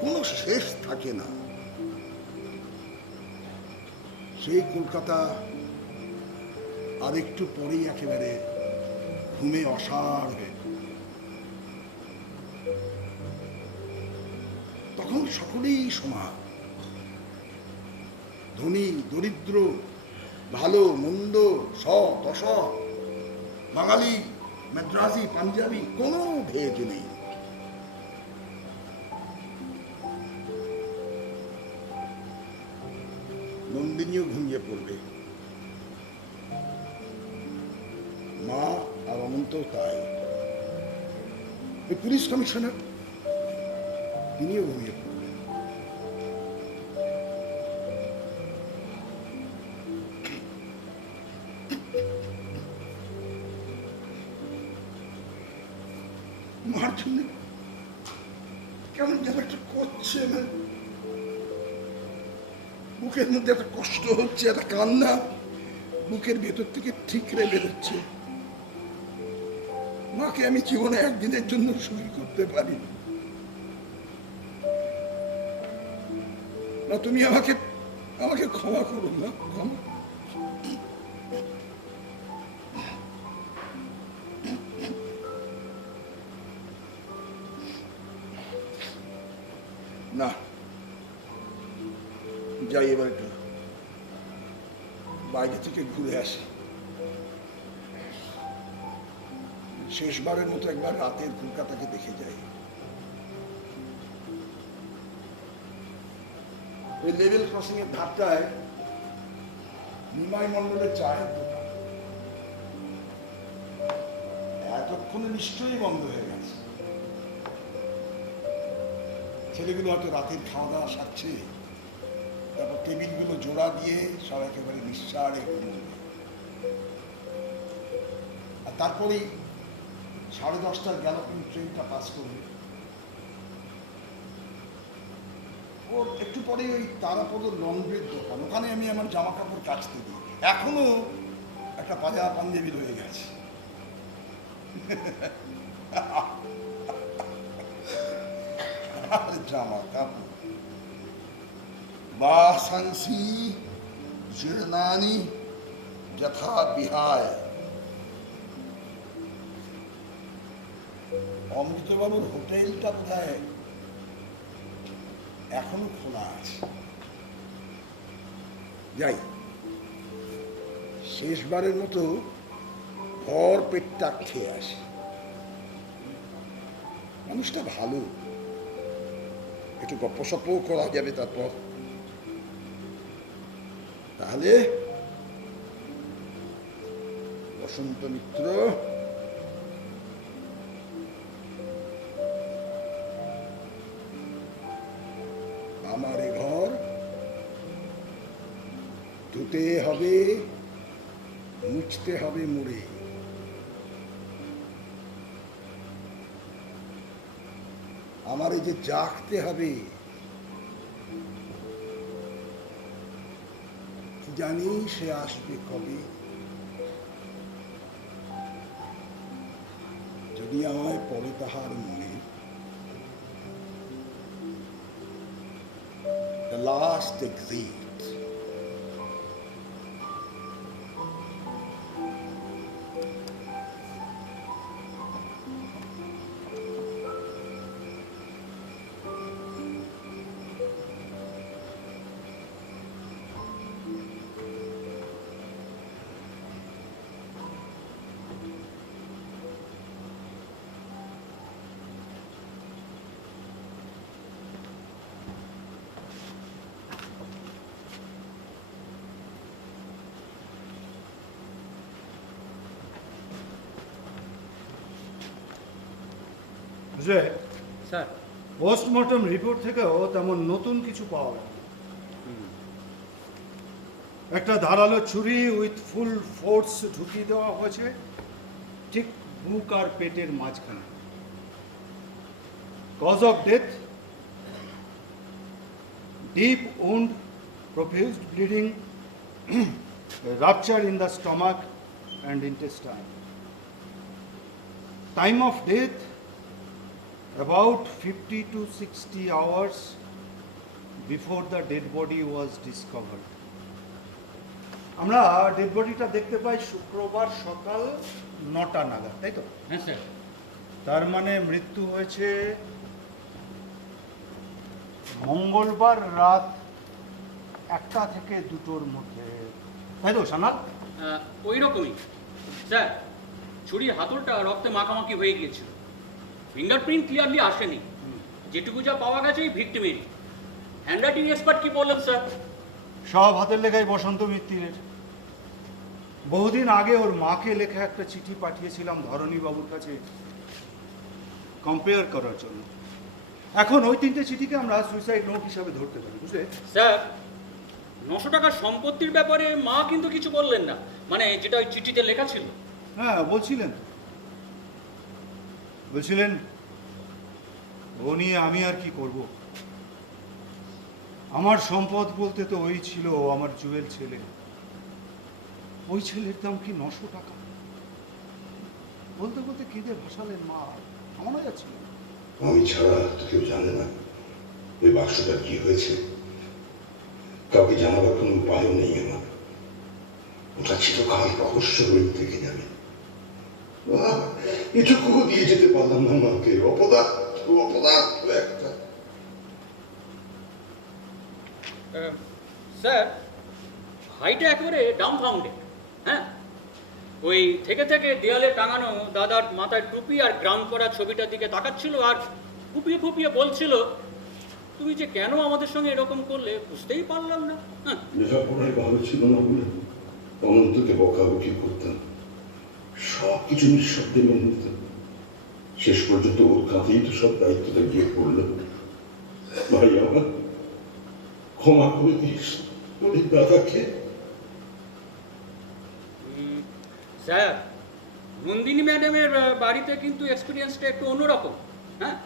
কোনো শেষ থাকে না, সেই কলকাতা আর একটু পরেই একেবারে ঘুমে অসাড় হয়ে, তখন সকলেই সমান। ধনী দরিদ্র, ভালো মন্দ, সৎ অসৎ, বাঙালি মাদ্রাসি পাঞ্জাবি, কোনো ভেদ নেই। নন্দিনীও ঘুমিয়ে পড়বে, মা আর অনন্ত তাই। পুলিশ কমিশনার তিনিও ঘুমিয়ে পড়বেন। মার জন্য কেমন যেন একটা করছে, বুকের মধ্যে একটা কষ্ট হচ্ছে, একটা কান্না বুকের ভেতর থেকে ঠিকরে বেরোচ্ছে। মাকে আমি জীবনে একদিনের জন্য সুখী করতে পারি না। তুমি আমাকে আমাকে ক্ষমা করো না, ক্ষমা। না, যাই এবার একটু বাইরে থেকে ঘুরে আসি। শেষবারের মতো একবার রাতের কলকাতাকে দেখে যাই। ওই লেভেল ক্রসিং এর ধারটায় নিমাই মন্ডলের চায়ের দোকান এতক্ষণে নিশ্চয়ই বন্ধ হয়ে গেছে। ছেলেগুলো হয়তো রাতের খাওয়া দাওয়া সারছে, তারপর টেবিলগুলো জোড়া দিয়ে সব একেবারে নিঃসাড়ে ঘুমোবে। আর তারপরেই 10:30টার গ্যালোপিং ট্রেনটা পাস করবে। ওর একটু পরে ওই তারাপদ লন্ড্রির দোকান, ওখানে আমি আমার জামা কাপড় কাচতে দিই। এখনো একটা পাজামা পাঞ্জাবি রয়ে গেছে। আর জামা কাপড় বাসাংসি জীর্ণানি যথা বিহায়। অমৃতবাবুর হোটেলটা বোধহয় এখনো খোলা আছে। যাই, শেষবারের মতো ভর পেটটা খেয়ে আসি। মানুষটা ভালো, একটু গপ্পসপ্পও করা যাবে তারপর। তাহলে বসন্ত মিত্র, আমার এ ঘর ধুতে হবে, মুছতে হবে মুড়ে। আমার এই যে জাগতে হবে, জানি সে আসবে কবে। যদি আমায় পড়ে তাহার মনে, the last exit. বুঝলে, স্যার পোস্টমর্টম রিপোর্ট থেকেও তেমন নতুন কিছু পাওয়া গেল না। একটা ধারালো ছুরি উইথ ফুল ফোর্স ঢুকিয়ে দেওয়া হয়েছে ঠিক বুক আর পেটের মাঝখানে। Cause of death deep wound, profuse bleeding, rupture in the stomach and intestine. Time of death about 50 to 60 hours before the dead body was discovered. আমরা ডেড বডিটা দেখতে পাই শুক্রবার সকাল 9টা নাগাদ, তাই তো? হ্যাঁ স্যার। তার মানে মৃত্যু হয়েছে মঙ্গলবার রাত 1টা থেকে 2টোর মধ্যে, তাই তো সানাল? ওই রকমই স্যার। ছুরির হাতলটা রক্তে মাখামাখি হয়ে গিয়েছিল, ফিঙ্গারপ্রিন্ট ক্লিয়ারলি আসেনি। যেটুকু যা পাওয়া গেছে এই ভিক্টিমেরই। হ্যান্ডরাইটিং এক্সপার্ট কি বললেন স্যার? সব হাতের লেখাই বসন্ত মিত্তিরের। বহুদিন আগে ওর মাকে লেখা একটা চিঠি পাঠিয়েছিলাম ধরণী বাবুর কাছে কম্পেয়ার করার জন্য। এখন ওই 3টে চিঠিকে আমরা সুইসাইড নোট হিসাবে ধরতে পারি, বুঝলে? স্যার 900 টাকার সম্পত্তির ব্যাপারে মা কিন্তু কিছু বললেন না, মানে যেটা ওই চিঠিতে লেখা ছিল। হ্যাঁ বলছিলেন ও নিয়ে আমি আর কি করব, আমার সম্পদ বলতে তো ওই ছিল, আমার জুয়েল ছেলে। ওই ছেলের দাম কি 900 টাকা? বলতে বলতে কেঁদে ভাসালেন মা, আমারও যাচ্ছিল। আমি ছাড়া তো কেউ জানে না ওই বাক্সটার কি হয়েছে। কাউকে জানাবার কোনো উপায়ও নেই আমার। ওটা চিরকাল রহস্য হয়ে থেকে যাবে। এটুকু দিয়ে যেতে পারলাম না মাকে। অপদার্থ একটা। স্যার ভাইটা একেবারে ডাউনফাউন্ডেড। হ্যাঁ, ওই থেকে থেকে দেয়ালে টাঙানো দাদার মাথায় টুপি আর গ্রাউন্ড করা ছবিটার দিকে তাকাচ্ছিল আর ফুপিয়ে ফুপিয়ে বলছিল, তুমি যে কেন আমাদের সঙ্গে এরকম করলে বুঝতেই পারলাম না। হ্যাঁ, লেখাপড়ায় ভালো ছিল না বলে অনন্তকে বকাবকি করতাম, সব কিছু নিঃশব্দে মেনে নিতাম। শেষ পর্যন্ত ওর কাঁধেই তো সব দায়িত্বটা গিয়ে পড়লো। ভাই আমার ক্ষমা করে দিস ওই দাদাকে। স্যার নন্দিনী ম্যাডামের বাড়িতে কিন্তু এক্সপিরিয়েন্সটা একটু অন্যরকম। হ্যাঁ,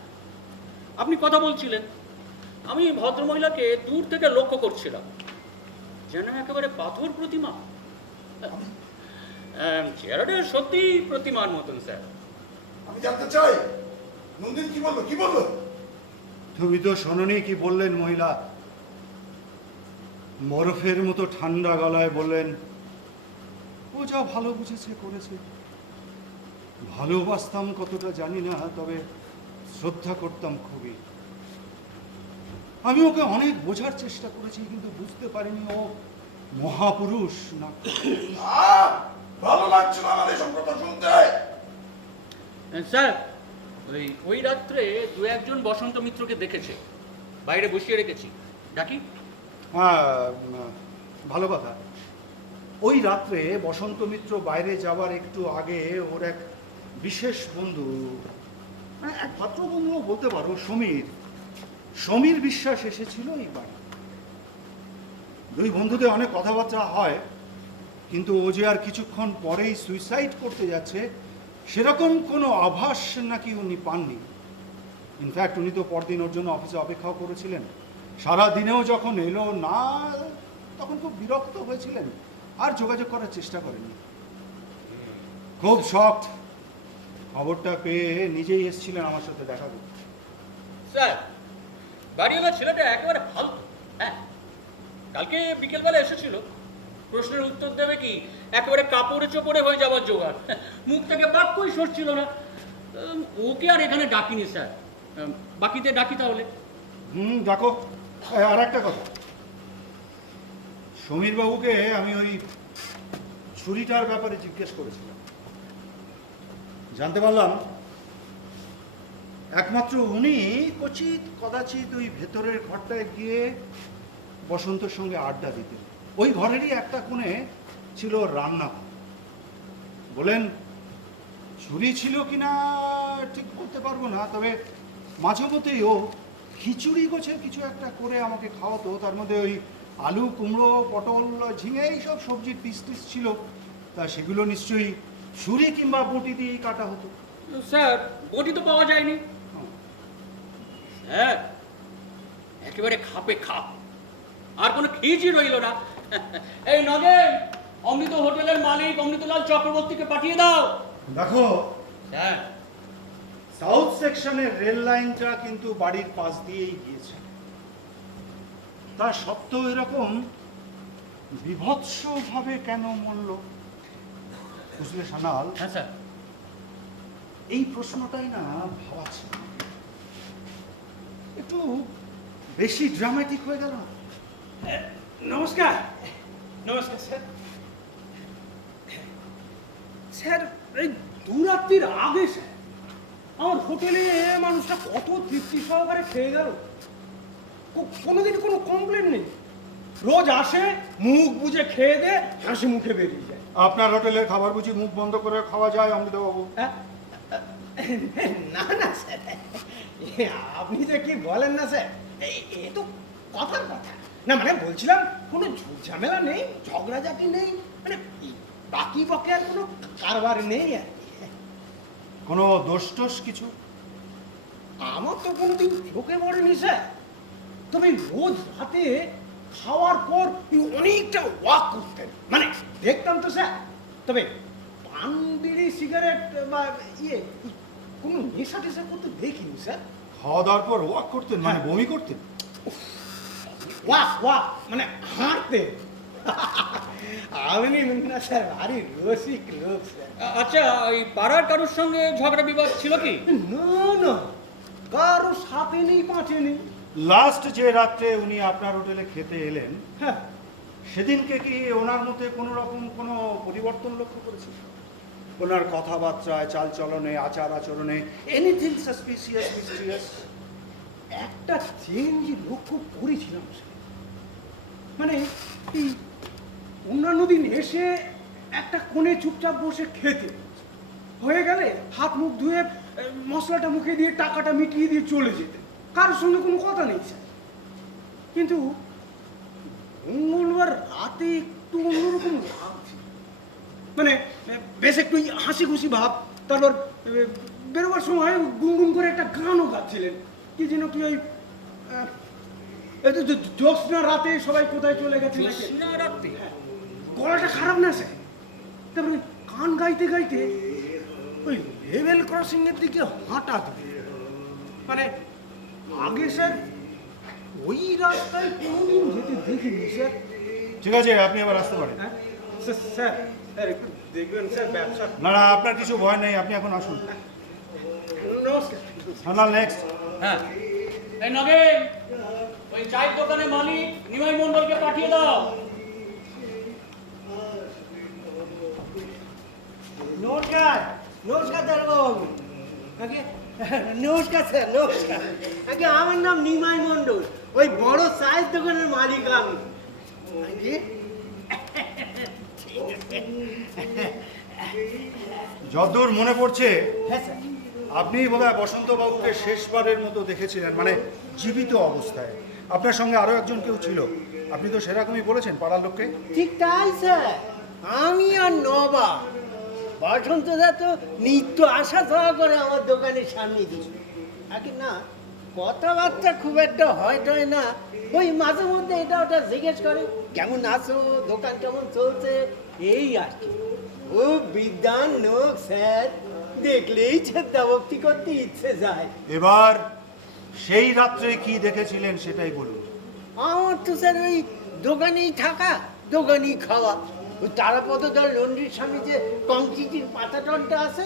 আপনি কথা বলছিলেন, আমি ভদ্রমহিলাকে দূর থেকে লক্ষ্য করছিলাম, যেন একেবারে পাথর প্রতিমা। চেহারাটা সত্যি প্রতিমার মতন স্যার। আমি জানতে চাই নন্দিনী কি বললো? তুমি তো শোনোনি কি বললেন মহিলা? বরফের মতো ঠান্ডা গলায় বললেন, ও যা ভালো বুঝেছে করেছে। ভালোবাসতাম কতটা জানি না, তবে শ্রদ্ধা করতাম খুবই। আমি ওকে অনেক বোঝার চেষ্টা করেছি, কিন্তু বুঝতে পারিনি ও মহাপুরুষ না। ভালো লাগছে না আমার এসব কথা শুনতে। স্যার ওই রাত্রে 2-1 বসন্ত মিত্রকে দেখেছে, বাইরে বসিয়ে রেখেছি, ডাকি? হ্যাঁ, ভালো কথা। ওই রাত্রে বসন্ত মিত্র বাইরে যাওয়ার একটু আগে ওর এক বিশেষ বন্ধু, একমাত্র বন্ধুও বলতে পারো, সমীর বিশ্বাস এসেছিল এই বাড়ি। দুই বন্ধুদের অনেক কথাবার্তা হয়, কিন্তু ও যে আর কিছুক্ষণ পরেই সুইসাইড করতে যাচ্ছে সেরকম কোনো আভাস নাকি উনি পাননি। ইনফ্যাক্ট উনি তো পরদিন ওর জন্য অফিসে অপেক্ষাও করেছিলেন। সারা দিনেও যখন এলো না তখন খুব বিরক্ত হয়েছিলেন, আর যোগাযোগ করার চেষ্টা করেননি। খুব শকড, খবরটা পেয়ে নিজেই এসেছিলেন আমার সাথে দেখা করতে। স্যার বাড়িওয়ালা ছেলেটা একেবারে ফালতু। হ্যাঁ, কালকে বিকেলবেলা এসেছিল, প্রশ্নের উত্তর দেবে কি একেবারে কাপড়ে চোপড়ে হয়ে যাওয়ার জোগাড়, মুখ থেকে বাক্যই সরছিল না। ওকে আর এখানে ডাকিনি স্যার, বাকিতে ডাকি তাহলে। ডাকো। আর একটা কথা, সমীরবাবুকে আমি ওই ছুরিটার ব্যাপারে জিজ্ঞেস করেছিলাম। জানতে পারলাম একমাত্র উনি কদাচিৎ ওই ভেতরের ঘরটায় গিয়ে বসন্তের সঙ্গে আড্ডা দিতেন। ওই ঘরেরই একটা কোণে ছিল রান্না। বলেন ছুরি ছিল কিনা ঠিক বলতে পারবো না, তবে মাঝে মধ্যেই ও খিচুড়ি গোছের কিছু একটা করে আমাকে খাওয়াতো। তার মধ্যে ওই আলু, কুমড়ো, পটল, ঝিঙে এইসব সবজির পিস টিস ছিল। তা সেগুলো নিশ্চয়ই ছুরি কিংবা বটি দিয়েই কাটা হতো। স্যার বটি তো পাওয়া যায়নি। হ্যাঁ, একেবারে খাপে খাপ, আর কোনো খিচই রইল না। এই নগেন, অমৃত হোটেলের মালিক অমৃতলাল চক্রবর্তীকে পাঠিয়ে দাও। দেখো, হ্যাঁ, সাউথ সেকশনের রেল লাইনটা কিন্তু বাড়ির পাশ দিয়েই গিয়েছে। তা সত্ত্বেও এরকম বিভৎসভাবে কেন মরল? বুঝলে সানাল, হ্যাঁ স্যার। এই প্রশ্নটাই না ভাবাচ্ছে। একটু বেশি ড্রামাটিক হয়ে গেল না? নমস্কার। নমস্কার স্যার। স্যার, এই দুরাত্রির আগে স্যার আমার হোটেলে মানুষটা কত তৃপ্তি সহকারে খেয়ে গেল। কোনোদিন কোনো কমপ্লেন নেই। রোজ আসে, মুখ বুজে খেয়ে দে, হাসি মুখে বেরিয়ে যায়। আপনার হোটেলের খাবার বুঝি মুখ বন্ধ করে খাওয়া যায় অমৃতবাবু? হ্যাঁ? না না স্যার, আপনি যে কি বলেন না স্যার, এ তো কথার কথা না। মানে বলছিলাম কোনো ঝামেলা নেই, ঝগড়াঝাটি নেই, মানে বাকি পক্ষে আর কোনো কারবার নেই আর কি। কোনো দোষ টোষ কিছু? আমার তো কোনোদিন চোখে পড়েনি স্যার। তবে রোজ রাতে খাওয়ার পর অনেকটা ওয়াক করতেন, মানে দেখতাম তো স্যার। তবে পান, বিড়ি, সিগারেট বা কোনো নেশা টেশা করতে দেখিনি স্যার। খাওয়া দাওয়ার পর ওয়াক করতেন, মানে বমি করতেন? ওয়াক ওয়াক মানে হাঁটতেন। আমি না স্যার, ভারী রসিক লোক স্যার। আচ্ছা, ওই পাড়ার কারোর সঙ্গে ঝগড়া বিবাদ ছিল কি? না না, কারো সাথে নেই, পাঁচে নেই। লাস্ট যে রাত্রে উনি আপনার হোটেলে খেতে এলেন, হ্যাঁ, সেদিনকে কি ওনার মধ্যে কোনো রকম কোনো পরিবর্তন লক্ষ্য করেছে? ওনার কথাবার্তায়, চালচলনে, আচার আচরণে এনিথিং সাসপিসিয়াস, মিস্টিরিয়াস? একটা চেঞ্জ লক্ষ্য করেছিলাম স্যার। মানে এই অন্যান্য দিন এসে একটা কোণে চুপচাপ বসে খেতে, হয়ে গেলে হাত মুখ ধুয়ে মশলাটা মুখে দিয়ে টাকাটা মিটিয়ে দিয়ে চলে যেতেন, কারোর সঙ্গে কোনো কথা নেই স্যার। কিন্তু মঙ্গলবার রাতে একটু অন্যরকম লাগছে, মানে বেশ একটু হাসি খুশি ভাব। তারপর বেরোবার সময় গুনগুন করে একটা গানও গাচ্ছিলেন, কি যেন কি ওই জ্যোৎস্না রাতে সবাই কোথায় চলে গেছে। জ্যোৎস্না রাতে? হ্যাঁ, গলাটা খারাপ না স্যার। তারপরে গান গাইতে গাইতে ওই লেভেল ক্রসিং এর দিকে হাঁটা দিল। মানে আগে স্যার ওই রাস্তায় কোনোদিন যেতে দেখিনি স্যার। ঠিক আছে, আপনি আবার আসতে পারেন। হ্যাঁ স্যার, স্যার স্যার একটু দেখবেন স্যার ব্যবসা। না না, আপনার কিছু ভয় নেই, আপনি এখন আসুন। নমস্কার। সানাল, নেক্সট। হ্যাঁ, এই নগেন, ওই চায়ের দোকানের মালিক নিমাই মণ্ডলকে পাঠিয়ে দাও। নমস্কার। নমস্কার দারোগাবাবু। আগে নমস্কার স্যার, নমস্কার। আগে আমার নাম নিমাই মণ্ডল, ওই বড় চায়ের দোকানের মালিক আমি। আগে যতদূর মনে পড়ছে, হ্যাঁ স্যার। আপনি বোধহয় বসন্তবাবুকে শেষবারের মতো দেখেছিলেন, মানে জীবিত অবস্থায়। আপনার সঙ্গে আরো একজন কেউ ছিল, আপনি তো সেরকমই বলেছেন পাড়ার লোককে। ঠিক তাই স্যার, আমি আর নবা বসন্তদা তো নিত্য আসা যাওয়া করে আমার দোকানের সামনে দিয়ে। আগে না কথাবার্তা খুব একটা হয় টয় না, ওই মাঝে মধ্যে এটা ওটা জিজ্ঞেস করে কেমন আছো, দোকান কেমন চলছে, এই আর কি। ও বিদ্যান লোক স্যার, দেখলেই শ্রদ্ধাভক্তি করতে ইচ্ছে যায়। এবার সেই রাত্রে কি দেখেছিলেন সেটাই বলুন। আমার তো স্যার ওই দোকানেই থাকা, দোকানেই খাওয়া। ওই তারাপদদার লন্ড্রির সামনে যে কংক্রিটের পাতাটনটা আছে,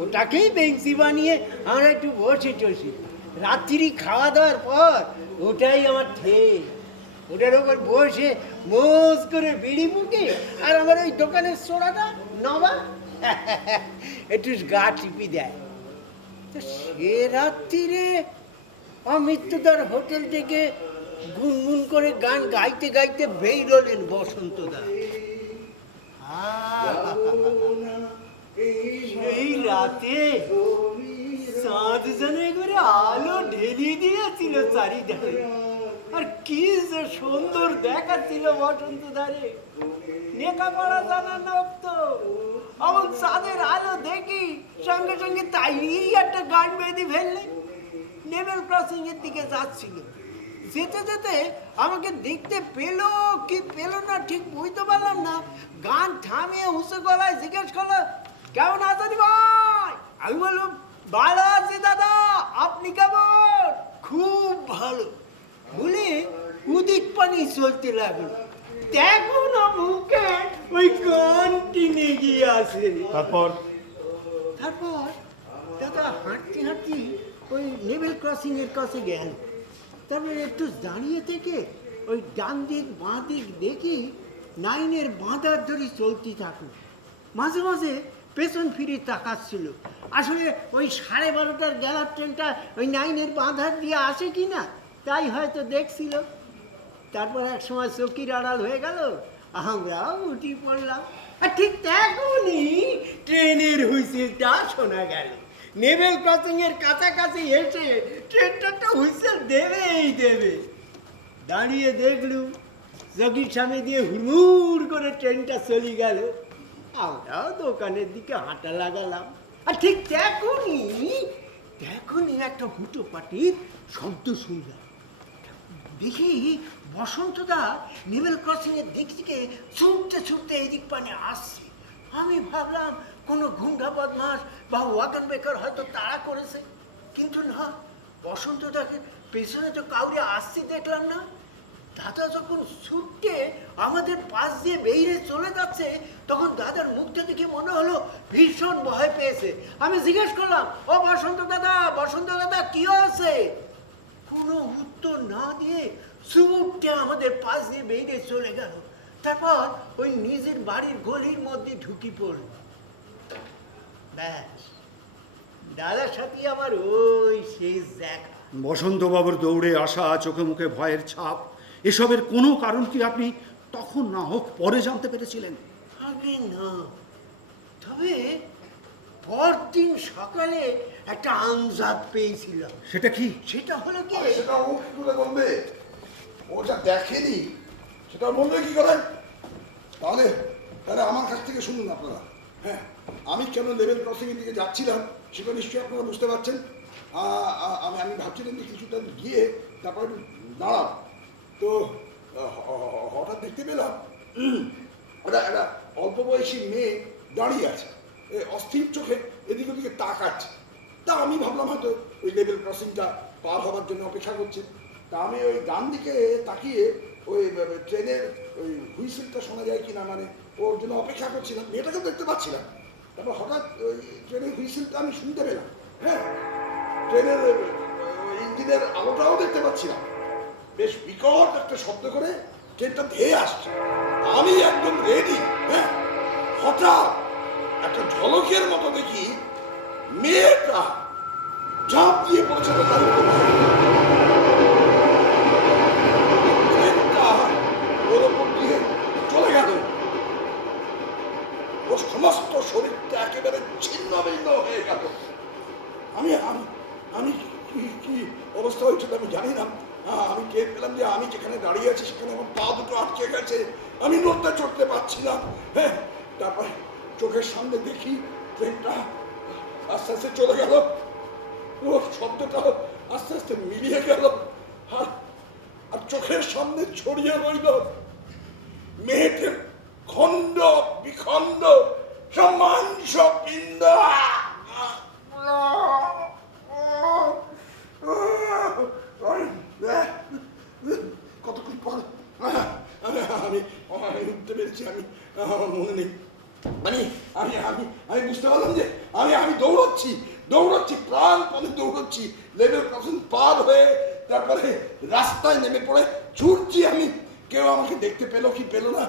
ওটাকেই বেঞ্চি বানিয়ে আমরা একটু বসে টসি। রাত্রি খাওয়া দাওয়ার পর ওটাই আমার ঠেক। ওটার উপর বসে মোজ করে বিড়ি মুখে, আর আমার ওই দোকানের সোড়াটা নবা একটু গা টিপি দেয়। তো সে রাত্রিরে অমৃতদার হোটেল থেকে গুনগুন করে গান গাইতে গাইতে বেরোলেন বসন্তদা। সেই রাতে চাঁদ যেন করে আলো ঢেলি দিয়েছিল চারিধারে। আর কি যে সুন্দর দেখাচ্ছিল বসন্ত ধারে। লেখাপড়া জানার লোক তো এমন চাঁদের আলো দেখি সঙ্গে সঙ্গে তাই একটা গান বেঁধে ফেললে। লেভেল ক্রসিং এর দিকে যাচ্ছিল, যেতে যেতে আমাকে দেখতে পেলো কি পেলো না ঠিক বুঝতে পারলাম না। গান থামিয়ে উঁচু গলায় জিজ্ঞেস করলো, কেমন আছেন ভাই? আমি বললাম, ভালো আছি দাদা, আপনি কেমন? খুব ভালো বলে উদিক পানি চলতে লাগলো। দেখো না মুখে ওই গানটি গিয়ে আসে। তারপর দাদা হাঁটতে হাঁটতে ওই লেভেল ক্রসিং এর কাছে গেল। তারপরে একটু দাঁড়িয়ে থেকে ওই ডান দিক বাঁ দিক দেখি লাইনের বাঁধার ধরে চলতে থাকুক। মাঝে মাঝে পেছন ফিরে তাকাচ্ছিল, আসলে ওই 12:30টার গেলার ট্রেনটা ওই লাইনের বাঁধার দিয়ে আসে কি না তাই হয়তো দেখছিল। তারপর এক সময় চকির আড়াল হয়ে গেল, আমরাও উঠি পড়লাম। আর ঠিক তখনই ট্রেনের হুইসেলটা শোনা গেল। লেভেল ক্রসিং এর কাছাকাছি এসে ট্রেনটা তো হুইসেল দেবে। দাঁড়িয়ে দেখলুম চকির সামনে দিয়ে হুড়মুড় করে ট্রেনটা চলে গেল। আমরাও দোকানের দিকে হাঁটা লাগালাম। আর ঠিক তখনই একটা হুটো পাটির শব্দ শুনলাম। দেখি বসন্তদা লেভেল ক্রসিং এর দিক থেকে ছুটতে এদিক পানে আসছে। আমি ভাবলাম কোনো গুন্ডা বদমাস বা ওয়াগন বেকার হয়তো তাড়া করেছে, কিন্তু না, বসন্তদাকে পেছনে তো কাউরে আসতে দেখলাম না। দাদা যখন ছুটে আমাদের পাশ দিয়ে বেরিয়ে চলে যাচ্ছে তখন দাদার মুখটা দেখে মনে হলো ভীষণ ভয় পেয়েছে। আমি জিজ্ঞেস করলাম, ও বসন্ত দাদা কি হয়েছে? কোনো উত্তর না দিয়ে ছুটে আমাদের পাশ দিয়ে বেরিয়ে চলে গেল। তারপর ওই নিজের বাড়ির গলির মধ্যে ঢুকি পড়ল। ব্যাস, দাদার সাথে আমার ওই শেষ দেখা। বসন্তবাবুর দৌড়ে আসা, চোখে মুখে ভয়ের ছাপ, এসবের কোনো কারণ কি আপনি তখন না হোক পরে জানতে পেরেছিলেন? আগে না, তবে পরদিন সকালে একটা আমজাদ পেয়েছিলাম। সেটা কি? সেটা হলো কি, সেটা ও কি করে বলবে? ওটা দেখেনি, সেটা বলবে কি করে? তাহলে আমার কাছ থেকে শুনুন আপনারা। হ্যাঁ, আমি কেন লেভেল ক্রসিং এর দিকে যাচ্ছিলাম সেটা নিশ্চয়ই আপনারা বুঝতে পারছেন। আমি ভাবছিলাম যে কিছুটা গিয়ে তারপর দাঁড়াব, তো হঠাৎ দেখতে পেলাম ওটা একটা অল্প বয়সী মেয়ে দাঁড়িয়ে আছে, অস্থির চোখে এদিক ওদিকে তাকাচ্ছে। তা আমি ভাবলাম হয়তো ওই লেভেল ক্রসিংটা পার হওয়ার জন্য অপেক্ষা করছে। তা আমি ওই ডান দিকে তাকিয়ে ওই ট্রেনের ওই হুইসেলটা শোনা যায় কিনা মানে ওর জন্য অপেক্ষা করছিলাম। মেয়েটাকে দেখতে পাচ্ছিলাম। তারপর হঠাৎ ওই ট্রেনের হুইসেলটা আমি শুনতে পেলাম। হ্যাঁ, ট্রেনের ইঞ্জিনের আলোটাও দেখতে পাচ্ছিলাম। বেশ বিকট একটা শব্দ করে ট্রেনটা ধেয়ে আসছে। আমি একদম রেডি। হ্যাঁ, হঠাৎ একটা ঝলকের মতো দেখি মেয়েটা ঝাঁপ দিয়ে পড়েছে ওর ওপর দিয়ে চলে গেল। ওর সমস্ত শরীরটা একেবারে ছিন্ন ভিন্ন হয়ে গেল। আমি আমি আমি কি অবস্থা হয়েছিল আমি জানি না। আমি টের পেলাম যে আমি যেখানে দাঁড়িয়ে আছি সেখানে আমার পা দুটো আটকে গেছে, আমি নড়তে চড়তে পারছি না। হ্যাঁ, তারপর চোখের সামনে দেখি ট্রেনটা আস্তে আস্তে চলে গেল, ওর শব্দটা আস্তে আস্তে মিলিয়ে গেল, আর চোখের সামনে ছড়িয়ে রইল মেয়েটির খণ্ড বিখণ্ড সব মাংস পিণ্ড। কতক্ষণ পর আমি উঠতে পেরেছি, আমি মনে নেই, মানে আমি বুঝতে পারলাম যে আমি দৌড়চ্ছি প্রাণপণে দৌড়চ্ছি। লেভেল ক্রসিং পার হয়ে তারপরে রাস্তায় নেমে পড়ে ছুটছি আমি। কেউ আমাকে দেখতে পেলো কি পেলো না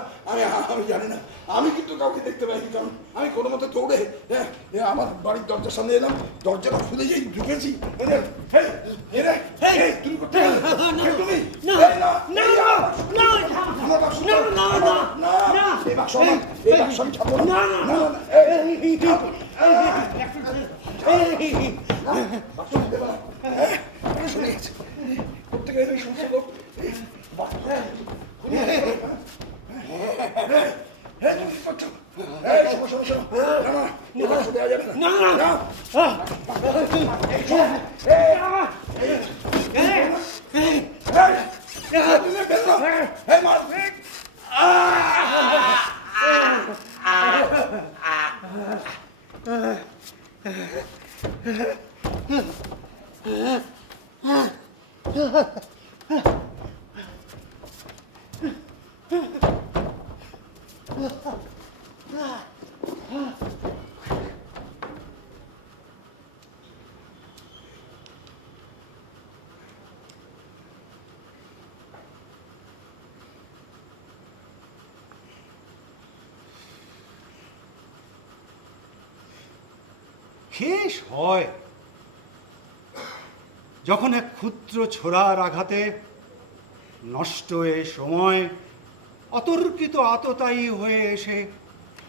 আমি জানি না। আমি কিন্তু কাউকে দেখতে পাইনি, কারণ আমি কোনো মতে দৌড়ে আমার বাড়ির দরজার সামনে এলাম। দরজাটা খুলে যেই ঢুকেছি, তুমি করতে তুমি শুনে গেছে প্রত্যেকের এই সমস্ত লোক শেষ হয় যখন এক ক্ষুদ্র ছোড়ার আঘাতে নষ্ট হয়ে সময় অতর্কিত আততায়ী হয়ে এসে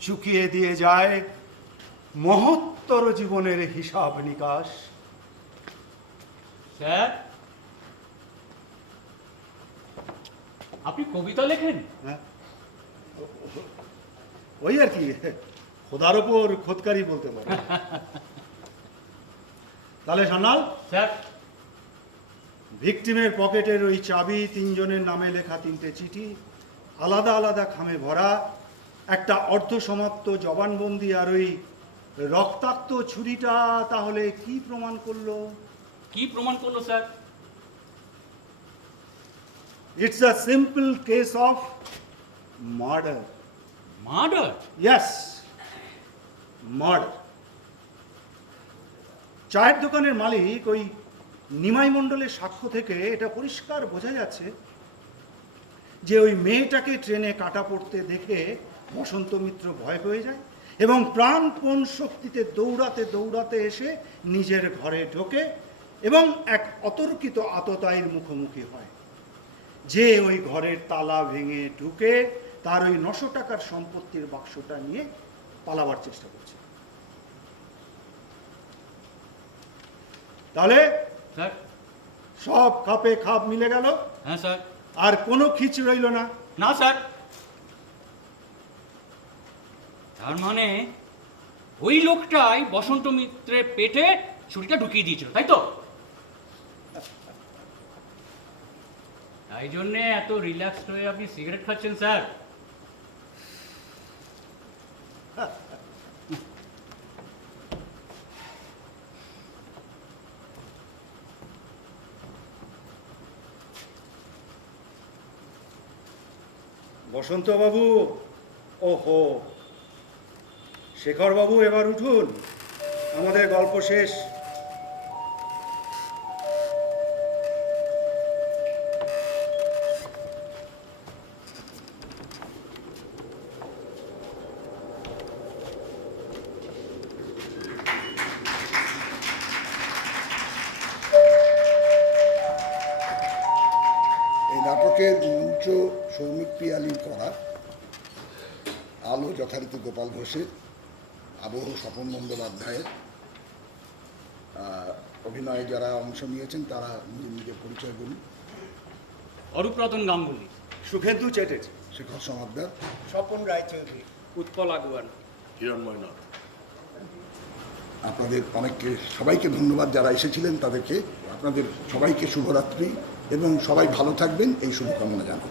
চুকিয়ে দিয়ে যায় মহত্তর জীবনের হিসাব নিকাশ। স্যার, আপনি কবিতা লেখেন? হ্যাঁ, ওই আর কি, খোদার ওপর খোদকারি বলতে পারে। তাহলে সান্যাল, স্যার, ভিকটিমের পকেটের ওই চাবি, তিনজনের নামে লেখা তিনটে চিঠি, আলাদা আলাদা খামে ভরা, একটা অর্ধসমাপ্ত জবানবন্দি আর ওই রক্তাক্ত ছুরিটা তাহলে কি প্রমাণ করলো? কি প্রমাণ করলো sir? It's a simple case of murder. Murder? Yes, murder. চায়ের দোকানের মালিক ওই নিমাই মণ্ডলের সাক্ষ্য থেকে এটা পরিষ্কার বোঝা যাচ্ছে যে ওই মেয়েটাকে ট্রেনে কাটা পড়তে দেখে বসন্ত মিত্র ভয় পেয়ে যায় এবং প্রাণপণ শক্তিতে দৌড়াতে দৌড়াতে এসে নিজের ঘরে ঢোকে এবং এক অতর্কিত আততায়ীর মুখোমুখি হয়, যে ওই ঘরের তালা ভেঙে ঢুকে তার ওই 900 টাকার সম্পত্তির বাক্সটা নিয়ে পালাবার চেষ্টা করছে। তাহলে স্যার? সব খাপে খাপ মিলে গেল? হ্যাঁ স্যার। আর কোনো খিচ রইল না? না স্যার। তার মানে ওই লোকটাই বসন্ত মিত্রের পেটে ছুরিটা ঢুকিয়ে দিয়েছিল, তাই তো? তাই জন্যে এত রিল্যাক্সড হয়ে আপনি সিগারেট খাচ্ছেন স্যার? বসন্তবাবু, ওহো, শেখরবাবু, এবার উঠুন, আমাদের গল্প শেষ। এই নাটকের মঞ্চ সৌমিক পিয়ালির করা, আলো যথারীতি গোপাল ঘোষের, আবহ স্বপন বন্দ্যোপাধ্যায়ের। অভিনয়ে যারা অংশ নিয়েছেন তারা নিজের পরিচয় বলুন। অরূপরতন গাঙ্গুলি, সুখেন্দু চ্যাটার্জি, শেখর সমাদ্দার, স্বপন রায়চৌধুরী, উৎপল আগুয়ান, হিরণময় নাথ। আপনাদের অনেককে, সবাইকে ধন্যবাদ যারা এসেছিলেন তাদেরকে। আপনাদের সবাইকে শুভরাত্রি এবং সবাই ভালো থাকবেন এই শুভকামনা জানাই।